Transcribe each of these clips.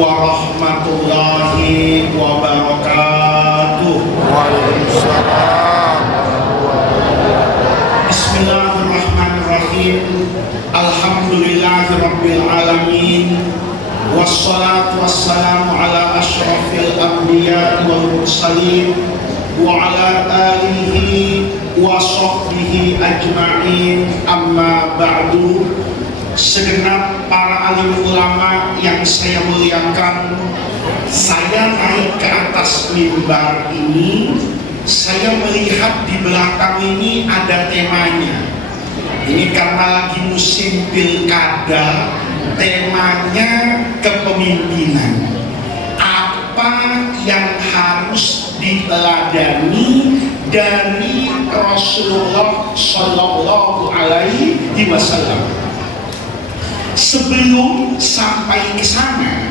warahmatullahi wabarakatuh. Waalaikumsalam. Bismillahirrahmanirrahim. Alhamdulillahirabbil alamin. Wassalatu wassalamu ala asyrafil anbiya wal mursalin wa ala alihi wa sahbihi ajma'in, amma ba'du. Segenap para alim ulama yang saya muliakan, saya naik ke atas mimbar ini, saya melihat di belakang ini ada temanya. Ini karena lagi musim pilkada, temanya kepemimpinan. Apa yang harus diteladani dari Rasulullah Shallallahu Alaihi Wasallam? Sebelum sampai ke sana,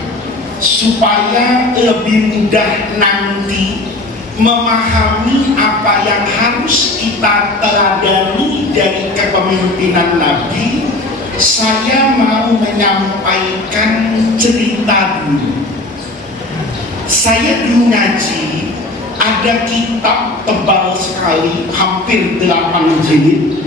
supaya lebih mudah nanti memahami apa yang harus kita teladani dari kepemimpinan Nabi, saya mau menyampaikan cerita dulu. Saya dulu ngaji, ada kitab tebal sekali, hampir 8 jilid.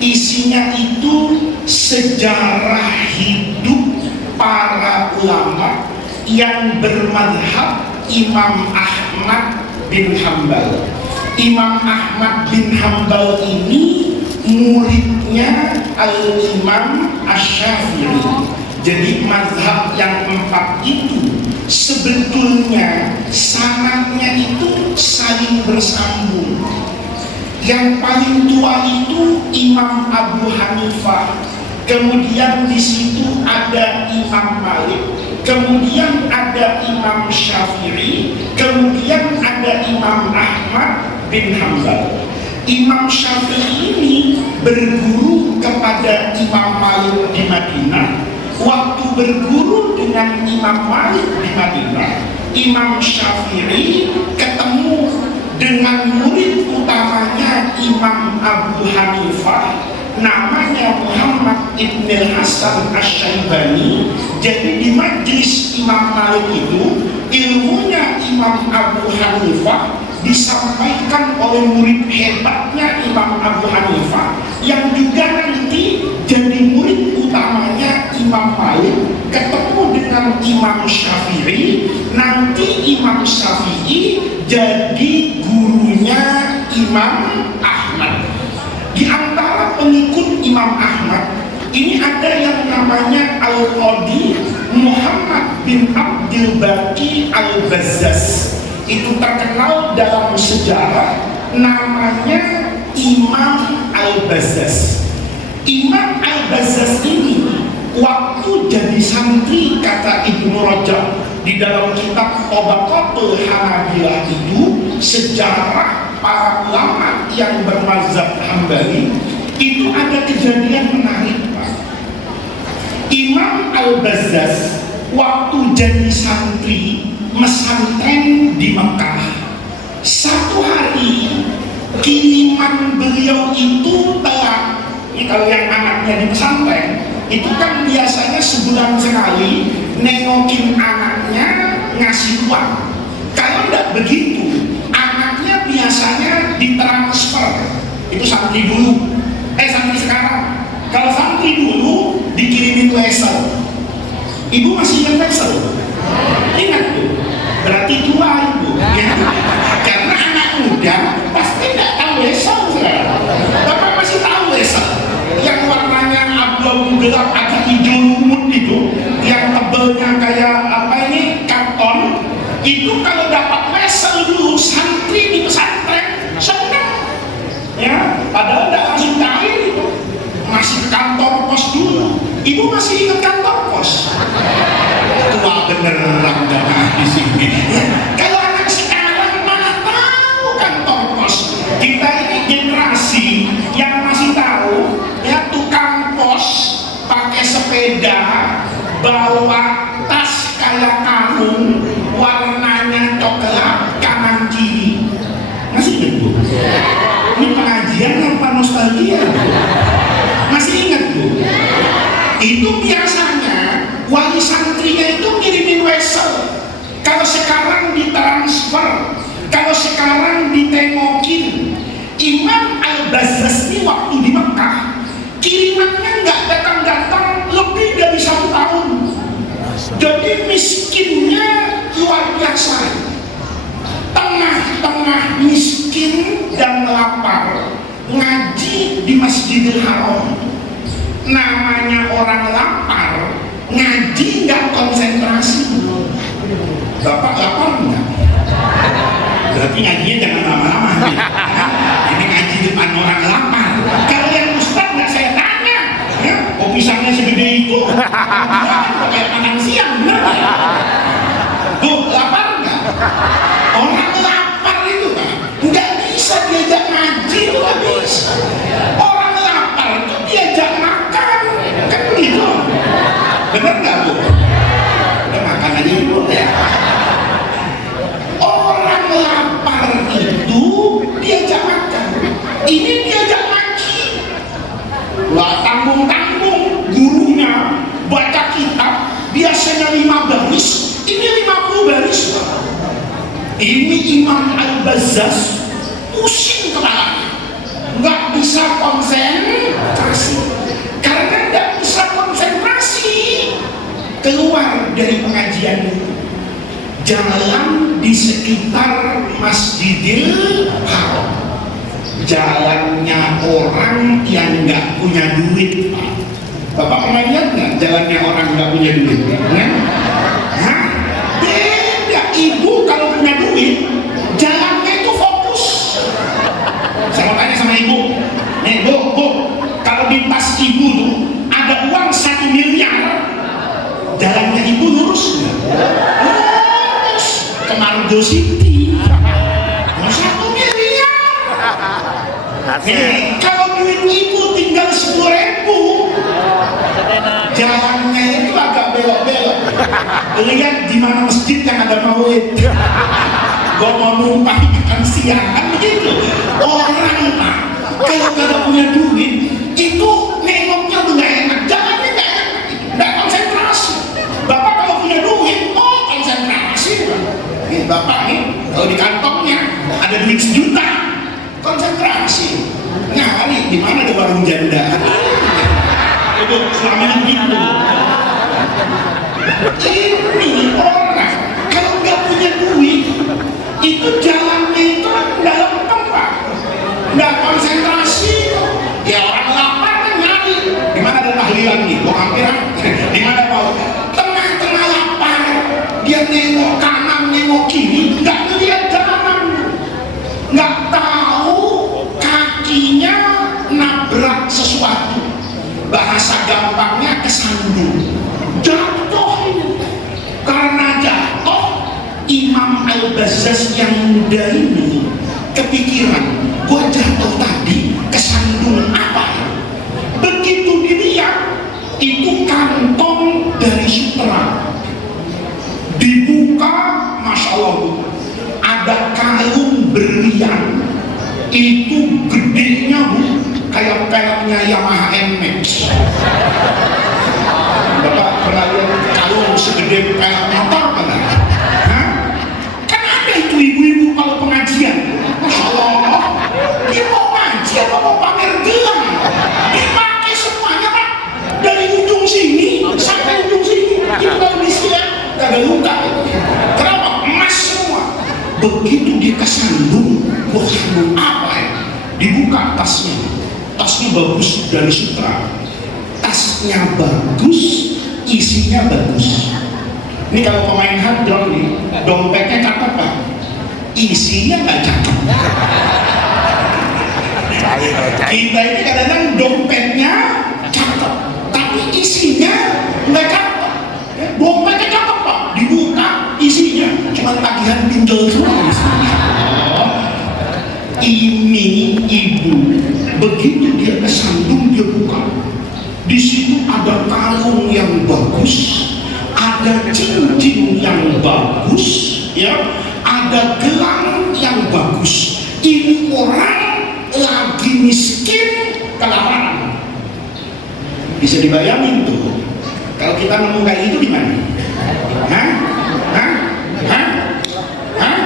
Isinya itu sejarah hidup para ulama yang bermadhab Imam Ahmad bin Hambal. Imam Ahmad bin Hambal ini muridnya Al-Imam Asy-Syafi'i. Jadi mazhab yang 4 itu sebetulnya sanadnya itu saling bersambung. Yang paling tua itu Imam Abu Hanifah, kemudian di situ ada Imam Malik, kemudian ada Imam Syafi'i, kemudian ada Imam Ahmad bin Hambal. Imam Syafi'i ini berguru kepada Imam Malik di Madinah. Waktu berguru dengan Imam Malik di Madinah, Imam Syafi'i ketemu dengan murid utamanya Imam Abu Hanifah, namanya Muhammad ibn Hasan Asy-Syaibani. Jadi di majlis Imam Malik itu, ilmunya Imam Abu Hanifah disampaikan oleh murid hebatnya Imam Abu Hanifah, yang juga nanti jadi murid utamanya Imam Malik, ketemu dengan Imam Syafi'i. Nanti Imam Syafi'i jadi gurunya Imam Ahmad. Di antara pengikut Imam Ahmad ini ada yang namanya Al-Qadi Muhammad bin Abdul Baqi Al-Bazzaz. Itu terkenal dalam sejarah, namanya Imam Al-Bazzaz. Imam Al-Bazzaz ini waktu jadi santri, kata Ibnu Rajab di dalam kitab Tabaqatul Hanabilah itu, sejarah para ulama yang bermazhab Hambali, itu ada kejadian menarik, Pak. Imam Al-Bazzaz waktu jadi santri mesantren di Mekah, satu hari kiriman beliau itu telat. Ini kalau yang anaknya di pesantren itu kan biasanya sebulan sekali nengokin anaknya, ngasih uang. Kalau tidak begitu, anaknya biasanya ditransfer. Itu santri dulu, santri sekarang. Kalau santri dulu dikirimin wesel. Ibu masih ingat wesel? Ingat tuh, berarti tua ibu ya? Karena anak muda pasti tidak tahu wesel sekarang. Bapak masih tahu wesel yang warnanya abu-abu gelap agak hijau lumut itu, yang tebelnya kayak apa ini, karton. Itu kalau dapat wesel dulu santri di pesantren senang ya, padahal tidak langsung cair itu, masih ke kantor pos dulu. Ibu masih ingat kantor pos? Tua beneran dah di sini. Kalau anak sekarang mana tahu kantor pos? Kita ini generasi yang masih tahu ya, tukang pos pakai sepeda, bawa tas kayak karung, warnanya coklat kanan kiri. Masih ingat Bu? Ini pengajian apa nostalgia? Masih ingat Bu? Itu biasanya warisan santrinya itu ngirimin wesel. Kalau sekarang ditransfer, kalau sekarang ditengokin. Imam Al-Bazzaz ini waktu di Mekah kirimannya nggak datang-datang lebih dari 1 tahun. Jadi miskinnya luar biasa, tengah-tengah miskin dan lapar, ngaji di Masjidil Haram. Namanya orang lapar, ngaji nggak konsentrasi. Bapak lapar nggak? Berarti ngajinya jangan lama-lama. Ini ngaji depan orang lapar. Kalian ustaz nggak saya tanya, ya, kok pisangnya segede itu? Kayak makan siang, bener? Tuh, lapar nggak? Orang lapar itu kan nggak bisa diajak ngaji, nggak bisa. Orang lapar itu diajak makan, kan begitu? Bener nggak bu? Udah makan aja dulu ya. Orang lapar itu diajak makan, ini diajak ngaji. Lah tanggung-tanggung gurunya baca kitab biasanya 5 baris, ini 50 baris. Ini Imam Al-Bazzaz pusing kepala, nggak bisa konsentrasi. Karena nggak bisa konsentrasi, keluar dari pengajian itu, jalan di sekitar Masjidil Haram, jalannya orang yang nggak punya duit. Bapak pernah lihat nggak jalannya orang nggak punya duit? Hah? Beda. Ibu kalau punya duit, jalannya itu fokus. Saya mau tanya sama ibu, nih bu, kalau di tas ibu tuh ada uang 1 miliar, jalannya ibu lurus nggak? Lurus. Ke Margo City, 1 miliar. Nih, kalau duit ibu tinggal 10.000, jalannya itu agak belok-belok. Lihat di mana masjid yang ada maulid. Gua mau numpang makan siang, kan begitu. Orang Pak, kalau nggak punya duit, itu nengoknya tuh nggak enak, jalannya nggak enak, nggak konsentrasi. Bapak kalau punya duit, konsentrasi. Nih bapak nih, kalau di kantongnya ada duit 1 juta, konsentrasi. Nyari di mana ada warung janda. Itu suaminya gitu. Ini orang kalau nggak punya duit, itu jalannya itu nggak lempeng Pak, nggak konsentrasi. Ya orang lapar kan nyari di mana ada tahlilan nih, mau hampir di mana mau tengah-tengah lapar, dia nengok kanan nengok kiri, nggak ngeliat jalan, nggak tahu kakinya nabrak sesuatu, bahasa gampangnya kesandung, jatuh. Karena jatuh, Imam Al-Bazzaz yang muda ini kepikiran, gua jatuh tadi kesandung apa ya? Begitu dilihat, itu kantong dari sutra, dibuka, Masya Allah, ada kalung berlian, itu gedenya bu, kayak peleknya Yamaha NMAX. Bapak pernah lihat kalung segede pelek motor kan? Hah? Kan ada itu ibu-ibu kalau pengajian, Masya Allah, dia mau ngaji atau mau pamer gelang, dipakai semuanya Pak, dari ujung sini sampai ujung sini. Itu kalau disiap gak ada luka. Kenapa? Emas semua. Begitu dia kesandung, wah sandung apa ya? Dibuka tasnya, tasnya bagus dari sutra, tasnya bagus, isinya bagus. Ini kalau pemain hadron nih, dompetnya cakep Pak, isinya nggak cakep. Kita ini kadang-kadang dompetnya cakep, tapi isinya nggak cakep. Dompetnya cakep Pak, dibuka isinya cuma tagihan pinjol semua. Ini ibu, begitu dia kesandung, dia buka, di situ ada kalung yang bagus, ada cincin yang bagus, ya, ada gelang yang bagus. Ini orang lagi miskin, kelaparan. Bisa dibayangin tuh, kalau kita nemu kayak itu di mana? Hah? Hah? Hah? Hah?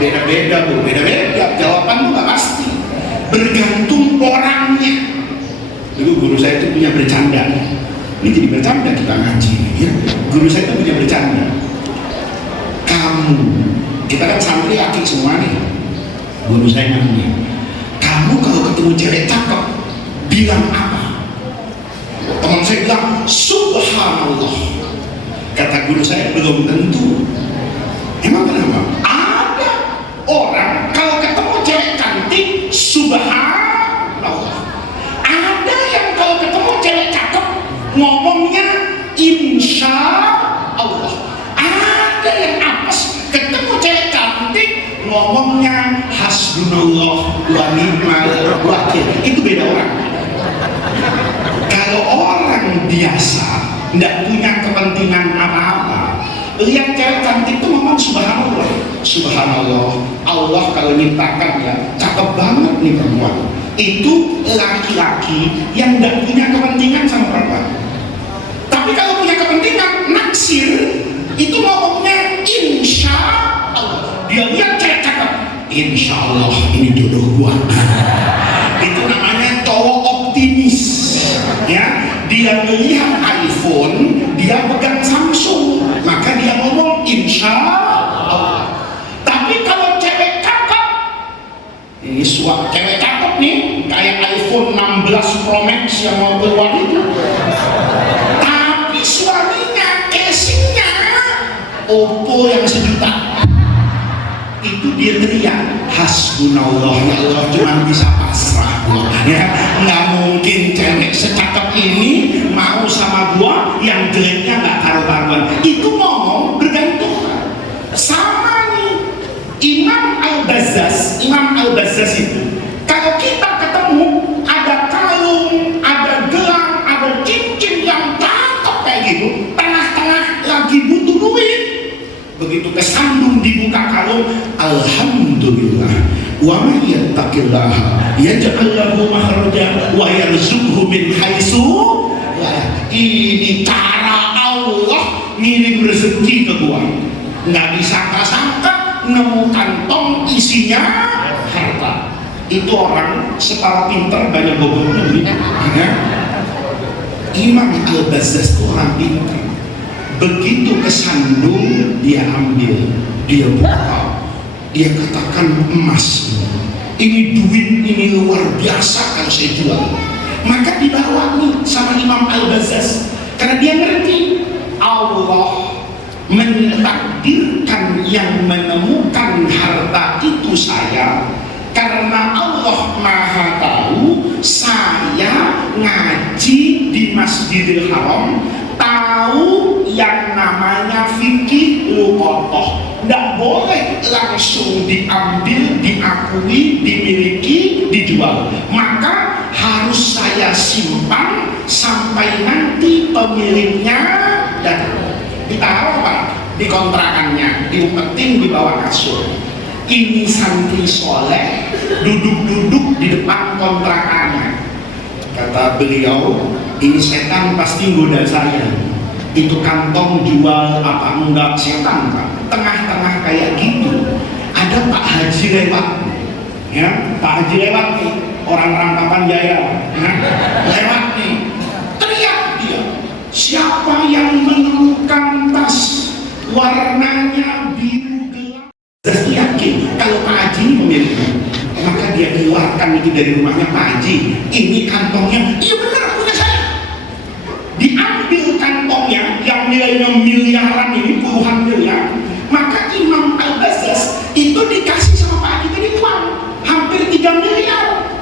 Beda-beda bu, beda-beda. Jawaban tuh nggak pasti. Bergantung orangnya. Dulu guru saya itu punya bercanda. Ini jadi bercanda kita ngaji. Ya. Guru saya itu punya bercanda. Kamu, kita kan santri akik semua nih. Guru saya namanya. Kamu kalau ketemu cewek cakep, bilang apa? Teman saya bilang, subhanallah. Kata guru saya, belum tentu. Emang kenapa? Ada orang kalau ketemu cewek cantik, subhanallah. Ada yang kalau ketemu cewek cakep, ngomongnya insya Allah. Ada yang apes, ketemu cewek cantik, ngomongnya hasbunallah wa ni'mal wakil. Itu beda orang. Kalau orang biasa tidak punya kepentingan apa-apa, lihat cewek cantik itu ngomong subhanallah. Subhanallah, Allah kalau nyiptakan ya cakep banget nih perempuan. Itu laki-laki yang tidak punya kepentingan sama perempuan. Tapi kalau punya kepentingan, naksir, itu ngomongnya insya Allah. Dia lihat cewek cakep, insya Allah ini jodoh gua. Itu namanya cowok optimis. Ya, dia melihat iPhone, dia pegang Samsung, maka dia ngomong insya Allah. Tapi kalau cewek cakep, ini cewek cakep nih, kayak iPhone 16 Pro Max yang mau keluar itu. Tapi suaminya casingnya Oppo yang 1 juta. Itu dia teriak hasbunallah, ya Allah, cuma bisa pasrah loh, ya nggak mungkin cewek secakep ini mau sama gua yang jeleknya nggak karu-karuan. Itu ngomong bergantung. Sama nih Imam Al-Bazzaz itu kalau kita ketemu ada kalung, ada gelang, ada cincin yang cakep kayak gitu, tengah-tengah lagi butuh duit, begitu kesandung dibuka kalung, alhamdulillah, wa may yattaqillaha yaj'al lahu makhraja wa yarzuqhu min haitsu. Ini cara Allah ngirim rezeki ke gua. Nggak disangka-sangka nemu kantong isinya harta. Itu orang setara pinter banyak bobotnya ya. Imam Al-Bazzaz itu orang pinter. Begitu kesandung dia ambil, dia buka, dia katakan emas ini duit, ini luar biasa kalau saya jual. Maka dibawa nih sama Imam Al-Bazzaz, karena dia ngerti Allah mentakdirkan yang menemukan harta itu saya, karena Allah Maha Tahu. Saya ngaji di Masjidil Haram, tahu yang namanya fikih luqathah. Tidak boleh langsung diambil, diakui, dimiliki, dijual. Maka harus saya simpan sampai nanti pemiliknya datang. Ditaruh Pak di kontrakannya, diumpetin di bawah kasur. Ini santri soleh duduk-duduk di depan kontrakannya. Kata beliau, ini setan pasti goda saya. Itu kantong jual apa enggak, setan Pak. Tengah-tengah kayak gitu ada Pak Haji lewat, ya Pak Haji lewat nih, orang Rangkapan Jaya, ya, lewat nih, teriak dia, siapa yang menemukan tas warnanya biru gelap? Saya yakin kalau Pak Haji ini pemiliknya, maka dia keluarkan itu dari rumahnya. Pak Haji, ini kantongnya. Iya benar, punya saya. Diambil kantongnya yang nilainya miliaran ini, puluhan miliar. Maka Imam Al-Bazzaz itu dikasih sama Pak Haji tadi uang hampir 3 miliar.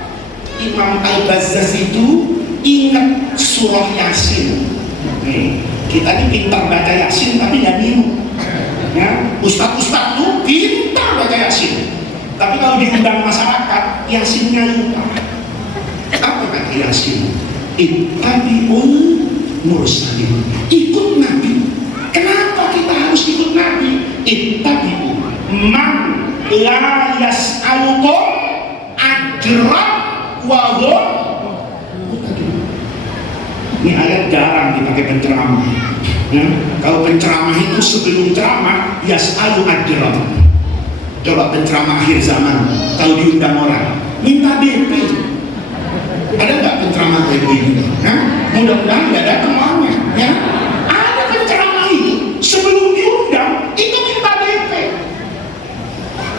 Imam Al-Bazzaz itu ingat surah Yasin. Kita ini pintar baca Yasin tapi nggak niru. Ya, ustadz-ustadz tuh pintar baca Yasin, tapi kalau diundang masyarakat Yasinnya lupa. Apa kata Yasin? Ittabi'ul mursalin, ikut Nabi. Kenapa kita harus ikut Nabi? Ittabi'u man la yas'alukum ajran wa hum. Ini ayat jarang dipakai penceramah. Kalau penceramah itu sebelum ceramah yas'alu ajran. Coba penceramah akhir zaman kalau diundang orang minta DP. Ada nggak penceramah kayak begini? Mudah-mudahan nggak datang orangnya. Ya? Ada penceramah itu sebelum diundang itu minta DP.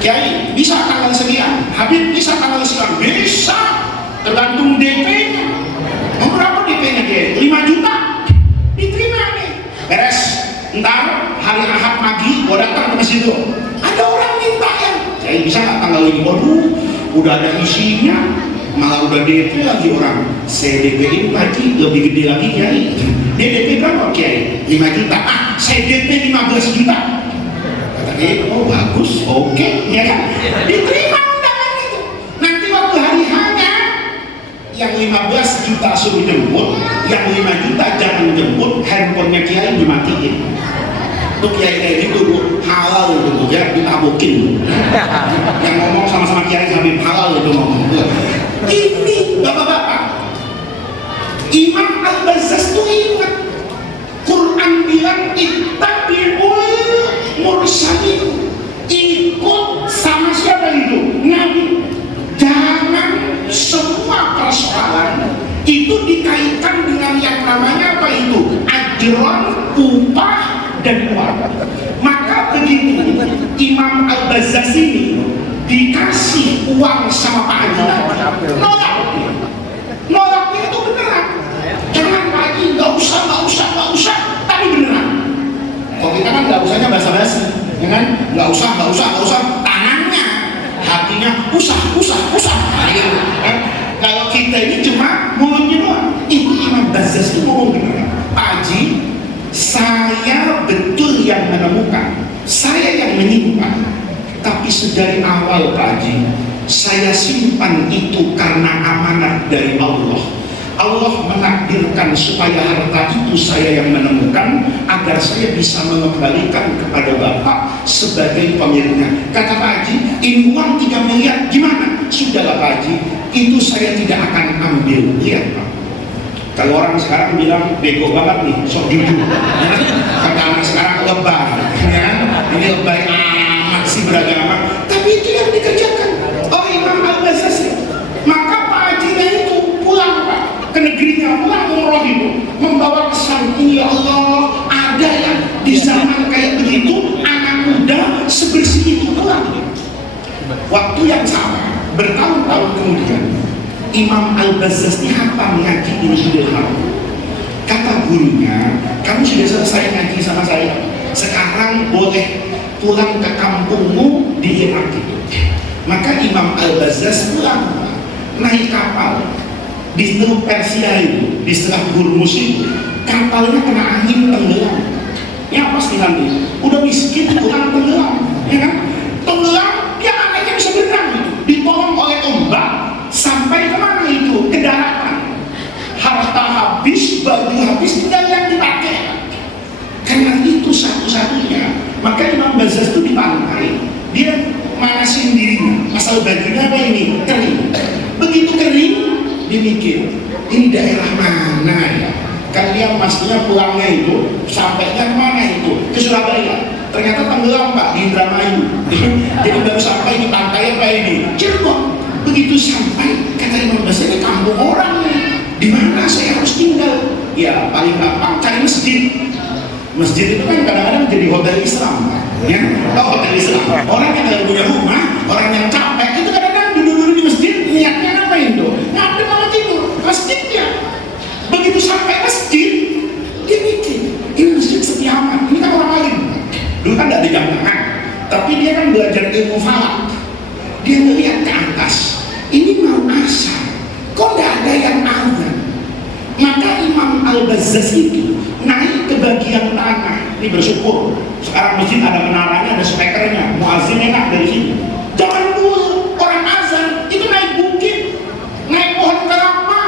Kiai bisa tanggal sekian, Habib bisa tanggal sekian, bisa tergantung DP-nya. Mau berapa DP-nya Kiai? 5 juta diterima nih. Beres. Ntar hari Ahad pagi gua datang ke situ. Ada orang minta ya, Kiai bisa nggak tanggal ini? Waduh, udah ada isinya. Malah udah DP lagi orang. Saya DP-in lagi lebih gede lagi Kiai. Dia DP berapa Kiai? 5 juta. Saya DP 15 juta. Kata Kiai, oh bagus, oke, ya kan? Diterima undangan itu. Nanti waktu hari hanya yang 15 juta suruh jemput, yang 5 juta jangan jemput, handphonenya Kiai dimatiin. Untuk Kiai kayak gitu bu, halal itu ya, ditabukin. Yang ngomong sama-sama Kiai Habib halal itu ngomong. Ini bapak-bapak, Imam Al-Bazzaz itu ingat Quran bilang ittabi'ul mursalin, ikut sama siapa itu? Nabi. Jangan semua persoalan itu dikaitkan dengan yang namanya apa itu? Ajran, upah, dan uang. Maka begitu Imam Al-Bazzaz ini dikasih uang sama Pak Haji, nolaknya itu beneran. Jangan Pak Haji, nggak usah, tapi beneran. Kalau kita kan nggak usahnya basa-basi, ya kan? Nggak usah, tangannya, hatinya usah. Kan? Kalau kita ini cuma mulutnya doang. Itu Imam Bazzaz itu ngomong beneran. Pak Haji, saya betul yang menemukan, saya yang menyimpan. Tapi sedari awal Pak Haji, saya simpan itu karena amanat dari Allah. Allah menakdirkan supaya harta itu saya yang menemukan agar saya bisa mengembalikan kepada Bapak sebagai pemiliknya. Kata Pak Haji, ini uang 3 miliar gimana? Sudahlah Pak Haji, itu saya tidak akan ambil. Lihat Pak, kalau orang sekarang bilang bego banget nih, sok jujur. Kata anak sekarang lebay, ya? Ini lebay amat sih beragama. Tapi itu yang dikerjakan oleh Imam Al-Bazzaz. Maka Pak Hajinya itu pulang Pak ke negerinya, pulang umroh itu membawa kesan ini, ya Allah, ada yang di zaman kayak begitu anak muda sebersih itu pulang. Waktu yang sama bertahun-tahun kemudian Imam Al-Bazzaz ini hafal ngaji di Masjidil Haram. Kata gurunya, kamu sudah selesai ngaji sama saya, sekarang boleh pulang ke kampungmu di Irak itu. Maka Imam Al-Bazzaz pulang naik kapal di Teluk Persia itu, di setelah Hormuz itu, kapalnya kena angin tenggelam. Ya pasti nanti udah miskin pulang tenggelam, ya kan? Tenggelam, dia anaknya bisa berenang itu, ditolong oleh ombak sampai kemana itu? Ke daratan. Harta habis, baju habis, tinggal yang dipakai. Karena itu satu-satunya. Maka Imam Bazzaz itu di pantai, dia manasin dirinya, asal bajunya apa ini? Kering. Begitu kering, dia mikir, ini daerah mana ya? Kan dia pastinya pulangnya itu, sampainya kemana itu? Ke Surabaya. Ternyata tenggelam Pak, di Indramayu. Jadi baru sampai di pantai apa ini? Cirebon. Begitu sampai, kata Imam Bazzaz, ini kampung orang nih. Di mana saya harus tinggal? Ya paling gampang cari masjid. Masjid itu kan kadang-kadang jadi hotel Islam, ya. Oh, hotel Islam. Orang yang tidak punya rumah, orang yang capek itu kadang-kadang duduk-duduk di masjid, niatnya ngapain tuh? Ngapain mau tidur? Masjidnya. Begitu sampai masjid, dia mikir, ini masjid sepi amat. Ini kan orang lain. Dulu kan tidak ada jam tangan, tapi dia kan belajar ilmu falak. Dia melihat ke atas. Ini mau asar, kok tidak ada yang azan? Maka Imam Al-Bazzaz itu naik ke bagian tanah. Ini bersyukur sekarang masjid ada menaranya, ada speakernya, muazzin enak dari sini. Jangan dulu orang azan itu naik bukit, naik pohon kelapa.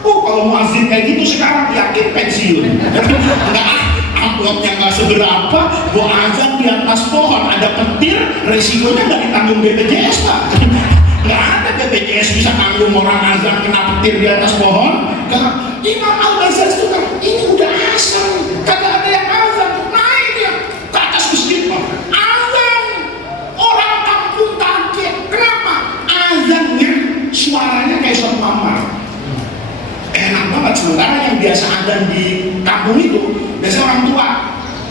Kalau muazzin kayak gitu sekarang yakin pensiun. Enggak, amplopnya nggak seberapa, gua azan di atas pohon, ada petir, resikonya nggak ditanggung BPJS Pak. Nggak ada BPJS bisa tanggung orang azan kena petir di atas pohon. Imam Al-Bazzaz itu kan, ini udah asal, kagak ada yang azan. lambat. Sementara yang biasa adzan di kampung itu biasa orang tua,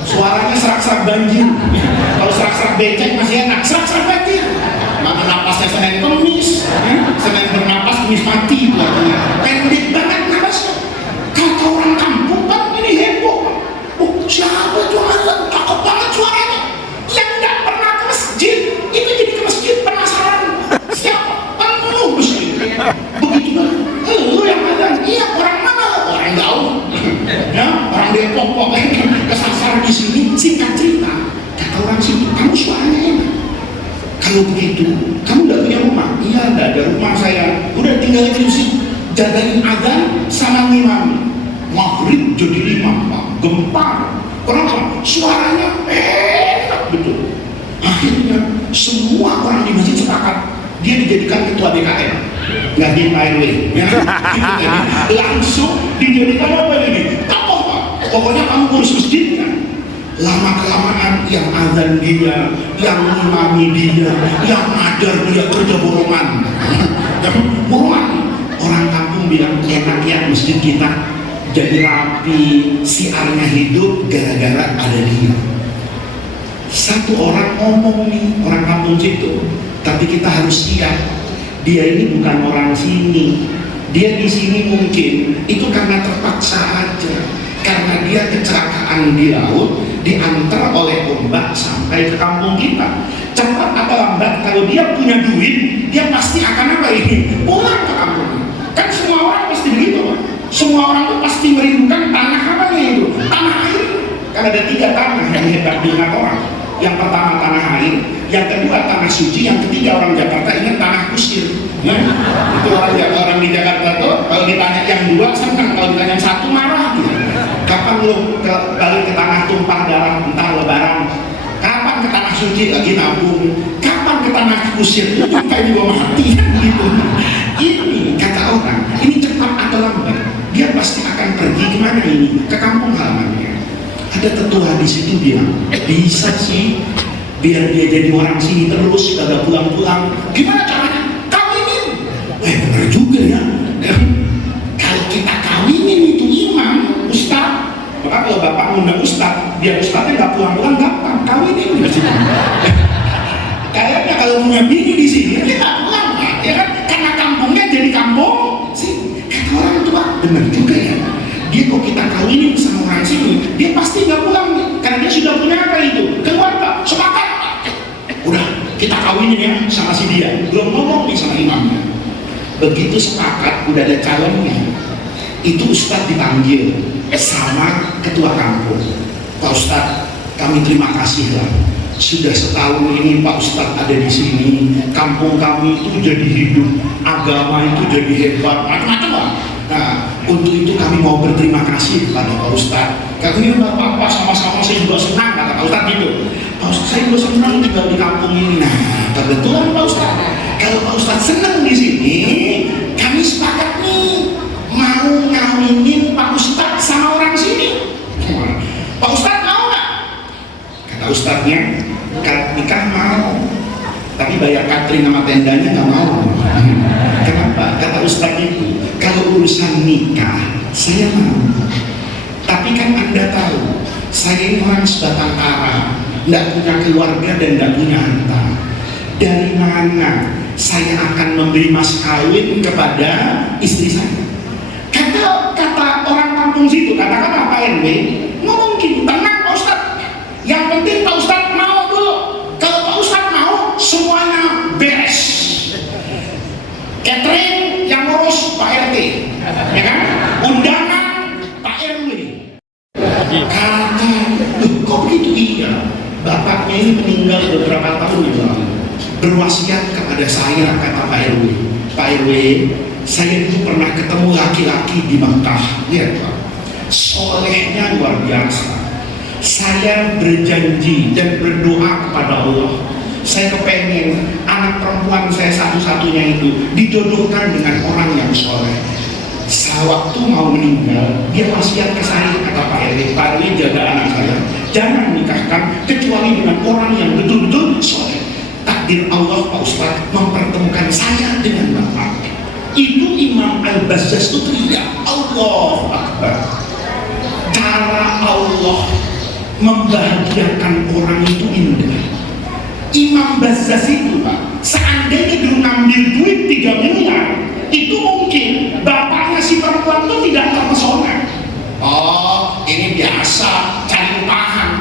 suaranya serak-serak banjir. Kalau serak-serak becek masih enak, serak-serak banjir. Maka napasnya Senin Kemis, Senin bernapas Kemis mati itu artinya. Pendek banget napasnya. Kata orang kampung kan ini heboh. Oh, siapa tuh adzan? Cakep banget suaranya. Yang nggak pernah ke masjid itu jadi ke masjid penasaran. Siapa? Penuh masjid. Begitu kan? Lu yang adzan? Iya, orang mana? Orang jauh. Ya, orang Depok pokoknya kesasar di sini. Singkat cerita, kata orang situ, kamu suaranya enak. Kalau begitu, kamu nggak punya rumah? Iya, nggak ada rumah saya. Udah tinggal di sini, jagain adzan sama ngimami. Maghrib jadi 5, Pak. Gempar. Kenapa? Suaranya enak betul. Akhirnya semua orang di masjid sepakat dia dijadikan ketua BKM, nggak Pak RW. Ya, gitu, langsung dijadikan apa ini? Tokoh, Pak. Pokoknya kamu urus masjidnya. Lama kelamaan yang adzan dia, yang ngimami dia, yang ngajar dia kerja borongan. Borongan. Orang kampung bilang enak ya masjid kita jadi rapi, siarnya hidup gara-gara ada dia. Satu orang ngomong nih, orang kampung situ, tapi kita harus siap. Dia ini bukan orang sini. Dia di sini mungkin itu karena terpaksa aja. Karena dia kecelakaan di laut, diantar oleh ombak sampai ke kampung kita. Cepat atau lambat, kalau dia punya duit, dia pasti akan apa ini? Pulang ke kampung. Kan semua orang pasti begitu, Pak. Semua orang tuh pasti merindukan tanah apa itu? Tanah air. Kan ada 3 tanah yang hebat di orang. Yang pertama tanah air, yang kedua tanah suci, yang ketiga orang Jakarta ingat tanah kusir. Ya? Itu orang di Jakarta tuh kalau ditanya yang 2 senang, kalau ditanya yang 1 marah. Gitu. Kapan lo balik ke tanah tumpah darah entah lebaran? Kapan ke tanah suci lagi nabung? Kapan ke tanah kusir? Sampai juga mati gitu. Ini kata orang, ini cepat atau lambat dia pasti akan pergi kemana ini? Ke kampung halamannya. Ada tetua di situ bilang, bisa sih biar dia jadi orang sini terus, kagak pulang-pulang. Gimana caranya? Kawinin. Benar juga ya. Kalau kita kawinin itu imam, ustaz, maka kalau bapak ngundang ustaz, dia ustaznya nggak pulang-pulang gampang, kawinin di sini. Kayaknya kalau punya bini di sini dia nggak pulang, ya kan? Karena kampungnya jadi kampung sih. Kata orang tua, benar juga ya. Dia kok kita kawinin sama orang sini, dia pasti nggak pulang nih, karena dia sudah punya apa itu? Keluarga, sepakat. Udah, kita kawinin ya sama si dia. Belum ngomong nih sama imamnya. Begitu sepakat, udah ada calonnya. Itu ustadz dipanggil sama ketua kampung. Pak Ustadz, kami terima kasih lah. Sudah setahun ini Pak Ustadz ada di sini, kampung kami itu jadi hidup, agama itu jadi hebat, macam-macam lah. Nah, untuk itu kami mau berterima kasih kepada Pak Ustadz. Katanya nggak apa-apa, sama-sama saya juga senang, kata Pak Ustadz gitu. Pak Ustadz, saya juga senang tinggal di kampung ini. Nah, kebetulan Pak Ustadz, kalau Pak Ustadz senang di sini, kami sepakat nih mau ngawinin Pak Ustadz sama orang sini. Pak Ustadz mau nggak? Kata Ustadznya, nikah mau, tapi bayar catering sama tendanya nggak mau. Kenapa? Kata Ustadz itu, kalau urusan nikah saya mau, tapi kan Anda tahu saya ini orang sebatang kara, nggak punya keluarga dan nggak punya harta. Dari mana saya akan memberi mas kawin kepada istri saya? Kata orang kampung situ, kata-kata Pak RW, nggak mungkin. Tenang Pak Ustadz, yang penting Pak Ustadz mau dulu. Kalau Pak Ustadz mau, semuanya beres. Catering yang ngurus Pak RT, ya kan? Undangan Pak RW. Kata, kok begitu? Iya, bapaknya ini meninggal beberapa tahun yang lalu, berwasiat kepada saya, kata Pak RW. Pak RW, saya itu pernah ketemu laki-laki di Mekah, lihat Pak, solehnya luar biasa. Saya berjanji dan berdoa kepada Allah, saya kepengen anak perempuan saya satu-satunya itu dijodohkan dengan orang yang soleh. Sewaktu mau meninggal, dia wasiat ke saya, kata Pak RW, Pak RW jaga anak saya, jangan nikahkan kecuali dengan orang yang betul-betul soleh. Takdir Allah Pak Ustadz mempertemukan saya dengan bapak. Itu Imam Al-Bazzaz itu teriak, Allah Allah Akbar. Cara Allah membahagiakan orang itu indah. Imam Bazzaz itu Pak, seandainya dia ngambil duit 3 miliar, itu mungkin bapaknya si perempuan itu tidak terpesona. Oh, ini biasa, cari upahan.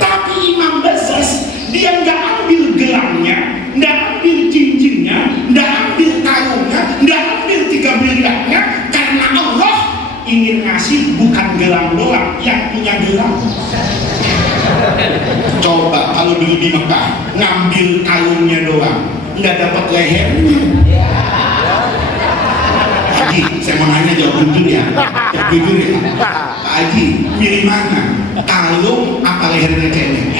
Tapi Imam Bazzaz, dia nggak ambil gelangnya, nggak ambil cincinnya, nggak ambil kalungnya, nggak ambil 3 miliarnya, karena Allah ingin ngasih bukan gelang doang, yang punya gelang. Coba kalau dulu di Mekah ngambil kalungnya doang, nggak dapat lehernya. Haji, saya mau nanya jawab jujur ya, jujur ya. Pak Haji, pilih mana? Kalung apa lehernya cewek?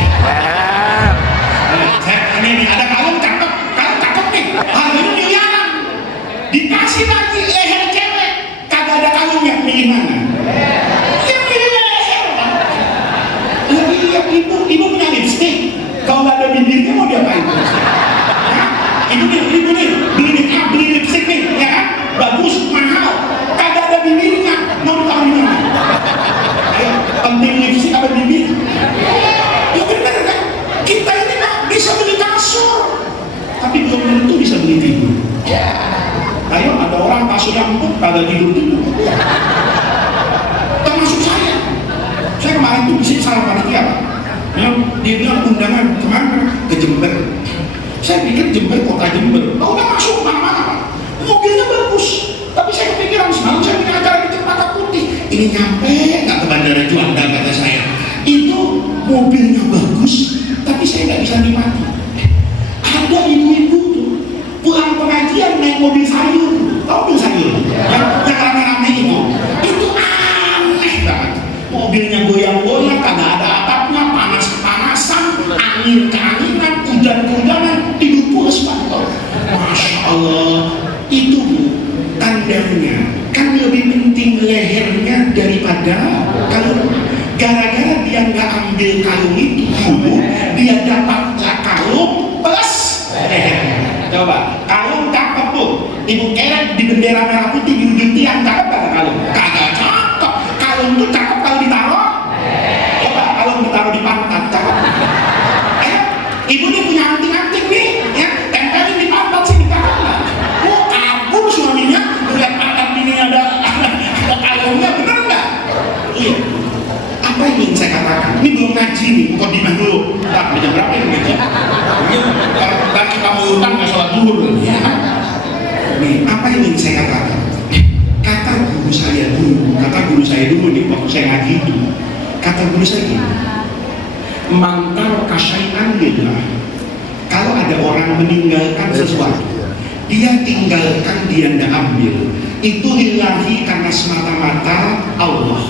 Ini ada kalung cakep, kalung cakep nih, harganya miliaran. Dikasih lagi leher cewek, kagak ada kalungnya, pilih mana? Ya pilih leher. Ibu punya lipstick, kalau nggak ada bibirnya mau diapain? Ibu nih beli lipstick nih, ya kan? Bagus, mahal, kagak ada bibirnya, mau ditaruh di mana? Ayo, penting lipstick apa bibir? Ya bener kan? Kita ini Pak bisa beli kasur, tapi belum tentu bisa beli tidur. Ayo, ada orang kasurnya empuk, kagak tidur. Termasuk saya. Saya kemarin tuh bisa salah panitia Pak. Dia bilang undangan kemana? Ke Jember. Saya pikir Jember, kota Jember. Oh, udah masuk mana-mana Pak. Mobilnya bagus. Tapi saya kepikiran semalam saya punya acara di Cempaka Putih. Ini nyampe nggak ke Bandara Juanda kata saya. Itu mobilnya bagus, tapi saya nggak bisa nikmati. Ada ibu-ibu tuh pulang pengajian naik mobil sayur. Tahu mobil sayur? Yang rame-rame itu aneh banget. Mobilnya goyang-goyang, kagak ada atapnya, panas-kepanasan, angin keanginan, hujan-hujanan, tidur pulas Pak. Masya Allah, itu Bu, tandanya kan lebih penting lehernya daripada kalung. Gara-gara dia nggak ambil kalung itu Bu, dia dapat kalung plus lehernya. Coba, kalung cakep tuh, ibu keren di bendera merah putih di ujung tiang, cakep gak kalung? Kagak cakep. Kalung tuh cakep kalau ditaruh. Coba kalung ditaruh di pantat, cakep. Ibu nih punya anting-anting nih, ya, tempelin di pantat sih, cakep nggak? Oh, kabur suaminya, lihat pantat ini ada kalungnya, bener nggak? Iya. Apa yang ingin saya katakan? Ini belum ngaji nih, mukadimah dulu. Tak, jam berapa ini ngaji? Kalau kita mau utang nggak sholat zuhur, ya. Nih, apa yang ingin saya katakan? Kata guru saya dulu nih, waktu saya ngaji itu, kata guru saya gini, mantar kasyai'an lillah. Kalau ada orang meninggalkan sesuatu, dia tinggalkan, dia tidak ambil, itu lillahi karena semata-mata Allah.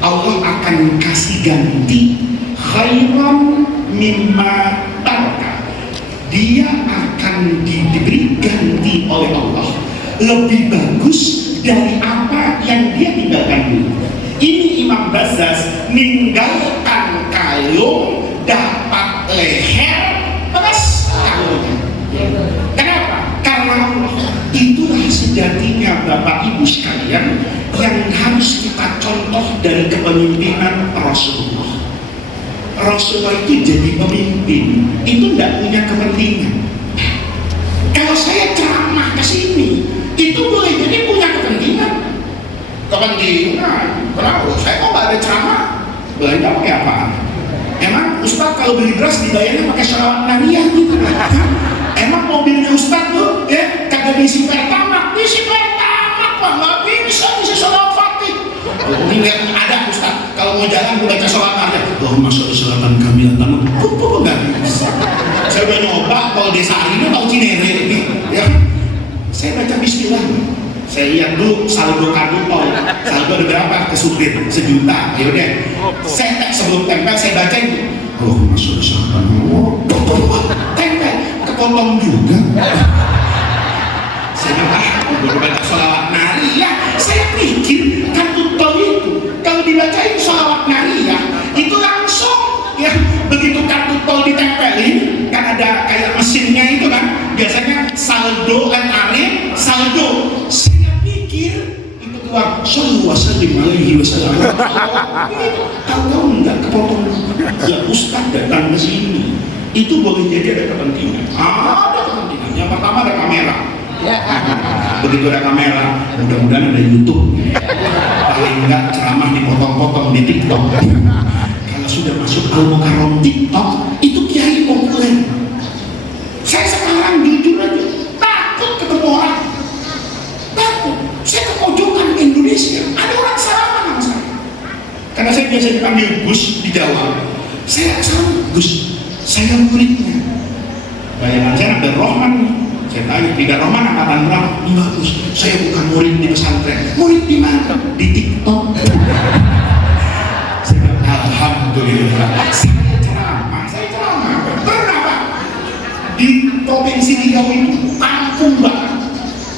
Allah akan kasih ganti khairan mimma tarka. Dia akan diberi ganti oleh Allah lebih bagus dari apa yang dia tinggalkan dulu. Ini Imam Bazzaz meninggalkan kalung, dapat leher plus kalung. Kenapa? Karena Allah. Itulah sejatinya Bapak Ibu sekalian yang harus kita contoh dari kepemimpinan Rasulullah. Rasulullah itu jadi pemimpin, itu tidak punya kepentingan. Kalau saya ceramah ke sini, itu boleh jadi punya kepentingan. Kenapa? Saya kok nggak ada ceramah? Belanja pakai apaan? Emang Ustadz kalau beli beras dibayarnya pakai sholawat nariyah gitu? Emang mobilnya Ustadz tuh, ya, kagak diisi pertamax, diisi pertamax Pak, nggak bisa sholawat Fatih. Ini ada Ustadz, kalau mau jalan gue baca sholawat nariyah. Allahumma sholli sholatan kamilatan tamat. Kok nggak bisa? Saya udah nyoba kalau desa ini tahu Cinere ini, ya. Saya baca Bismillah. Saya lihat dulu saldo kartu tol, saldo ada berapa ke supir, 1 juta, ya udah. Saya sebelum tempel saya baca itu. Allahumma sholli sholatan. Tempel, kepotong juga. Saya bilang, baca sholawat nariyah. Saya pikir kartu tol itu kalau dibacain sholawat nariyah itu langsung, ya, begitu kartu tol ditempelin kan ada kayak mesinnya itu kan, biasanya saldo saldo. Saya pikir keluar sallallahu alaihi wasallam. Tahu enggak kepotong? Ya ustaz datang ke sini itu boleh jadi ada kepentingan. Ada kepentingan. Yang pertama ada kamera. Begitu ada kamera, mudah-mudahan ada YouTube. Paling enggak ceramah dipotong-potong di TikTok. Kalau sudah masuk Al-Mukarram TikTok, itu kiai populer. Saya sekarang jujur aja takut ketemu orang. Takut. Saya ke pojokan Indonesia, ada orang salaman sama saya. Karena saya biasa dipanggil Gus di Jawa. Saya sama Gus, saya muridnya. Bayangan saya ada Rohman nih. Saya tanya, tidak Rohman angkatan berapa? Enggak Gus, saya bukan murid di pesantren. Murid di mana? Di TikTok. Saya bilang, alhamdulillah. Saya ceramah. Pernah Pak? Di provinsi Riau itu kampung banget.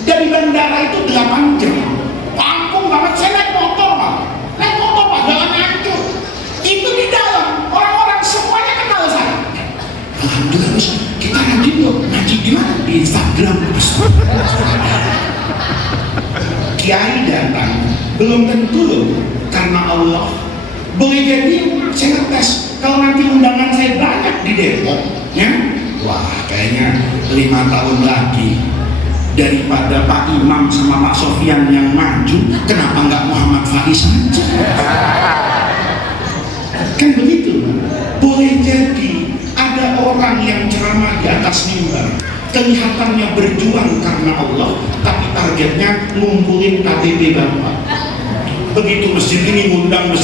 Dari bandara itu 8 jam. Kampung banget. Saya naik motor Pak. Jalan hancur. Itu di dalam orang-orang semuanya kenal saya. Alhamdulillah Gus, kita rajin loh. Ngaji di mana? Di Instagram. Kiai datang belum tentu loh, karena Allah. Boleh jadi saya ngetes kalau nanti undangan saya banyak di Depok ya, wah kayaknya 5 tahun lagi daripada Pak Imam sama Pak Sofyan yang maju, kenapa nggak Muhammad Faiz saja? Kan begitu. Boleh jadi ada orang yang ceramah di atas mimbar kelihatannya berjuang karena Allah, tapi targetnya ngumpulin KTP Bapak. Begitu masjid ini ngundang,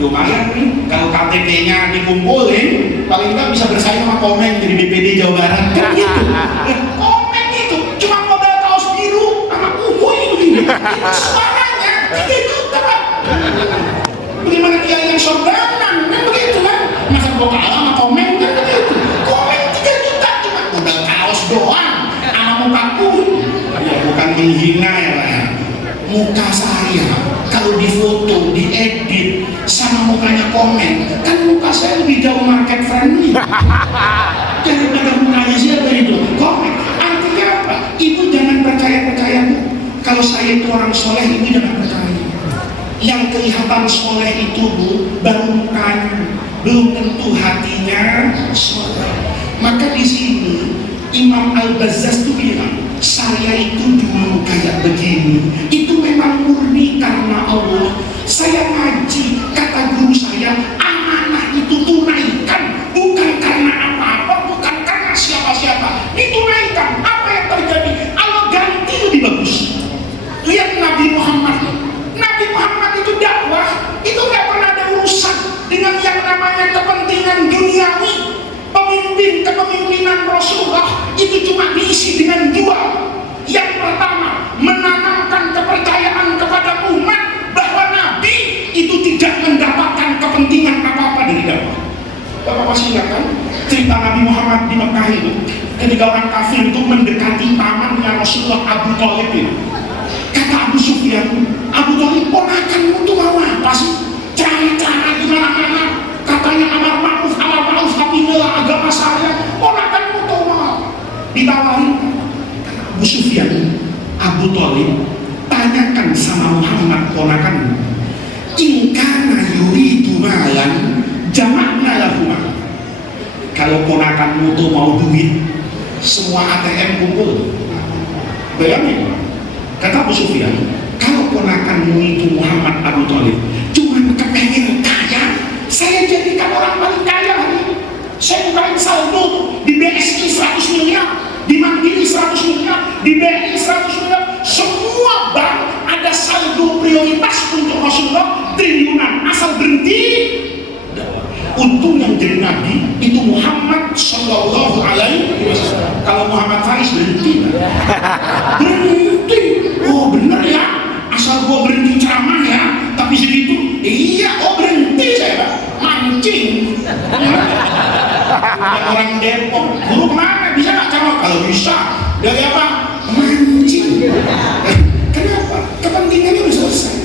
lumayan nih kalau KTP-nya dikumpulin, paling nggak bisa bersaing sama Komen jadi DPD Jawa Barat kan gitu. Komen itu cuma modal kaos biru sama ungu ini begini, itu suaranya 3 juta Pak. Bagaimana dia yang sorbanan kan begitu kan, masa gua kalah sama Komen kan begitu. Komen 3 juta cuma modal kaos doang sama muka pun ya, bukan menghina ya Pak ya. Muka saya kalau difoto, diedit sama mukanya Komen, kan muka saya lebih jauh market friendly daripada mukanya siapa itu Komen. Artinya apa? Ibu jangan percaya Bu. Kalau saya itu orang soleh, ibu jangan percaya. Yang kelihatan soleh itu Bu, baru mukanya, belum tentu hatinya soleh. Maka di sini Imam Al-Bazzaz itu bilang, saya itu dulu kayak begini, itu memang murni karena Allah. Saya ngaji, kata guru saya, amanah itu tunaikan, bukan karena apa-apa, bukan karena siapa-siapa. Ditunaikan. Apa yang terjadi? Allah ganti lebih bagus. Lihat Nabi Muhammad. Nabi Muhammad itu dakwah, itu gak pernah ada urusan dengan yang namanya kepentingan duniawi. Kepemimpinan Rasulullah itu cuma diisi dengan 2. Yang pertama, menanamkan kepercayaan kepada umat bahwa Nabi itu tidak mendapatkan kepentingan apa-apa dari dakwah. Bapak masih ingat kan cerita Nabi Muhammad di Mekah itu, ketika orang kafir itu mendekati pamannya Rasulullah Abu Thalib itu. Kata Abu Sufyan, Abu Thalib, ponakanmu itu mau apa sih? Cara-cara di mana-mana, katanya amar ma'ruf, tapi inilah agama saya. Ponakanmu tuh mau ditawarin. Abu Sufyan, Abu Thalib, tanyakan sama Muhammad ponakanmu, in kana yuridu malan jama'na lahu mal. Kalau ponakanmu tuh mau duit, semua ATM kumpul. Bayangin, kata Abu Sufyan, kalau ponakanmu itu Muhammad Abu Thalib cuman kepengen kaya, saya jadikan orang paling kaya hari ini. Saya bukain saldo di BSI 100 miliar, di Mandiri 100 miliar, di BRI 100 miliar. Semua bank ada saldo prioritas untuk Rasulullah triliunan, asal berhenti. Untung yang jadi nabi itu Muhammad Sallallahu Alaihi Wasallam. Kalau Muhammad Faiz berhenti, berhenti. Oh bener ya, asal gua berhenti ceramah ya, tapi segitu. Iya, oh berhenti saya Pak, mancing. Orang Depok, guru kemana? Bisa nggak ceramah? Kalau bisa, dari apa? Mancing. Kenapa? Kepentingannya udah selesai.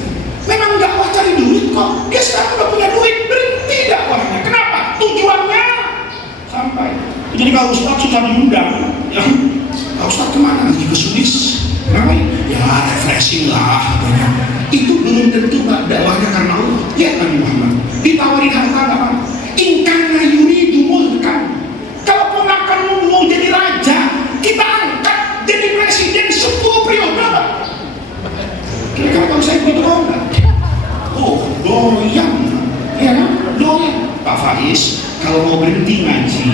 Memang dakwah cari duit kok. Dia sekarang udah punya duit, berhenti dakwahnya. Kenapa? Tujuannya sampai. Jadi kalau Ustaz sudah diundang, ya, Pak Ustaz kemana? Lagi ke Swiss. Kenapa? Ya refresh. casing lah. Itu belum tentu Pak dakwahnya karena Allah. Ya Nabi Muhammad ditawarin harta apa? Ingkana yuridu mulkan. Kalau ponakanmu mau jadi raja, kita angkat jadi presiden 10 periode. Kira-kira kalau saya begitu mau nggak? Oh, doyan, ya kan? Doyan. Pak Faiz, kalau mau berhenti ngaji,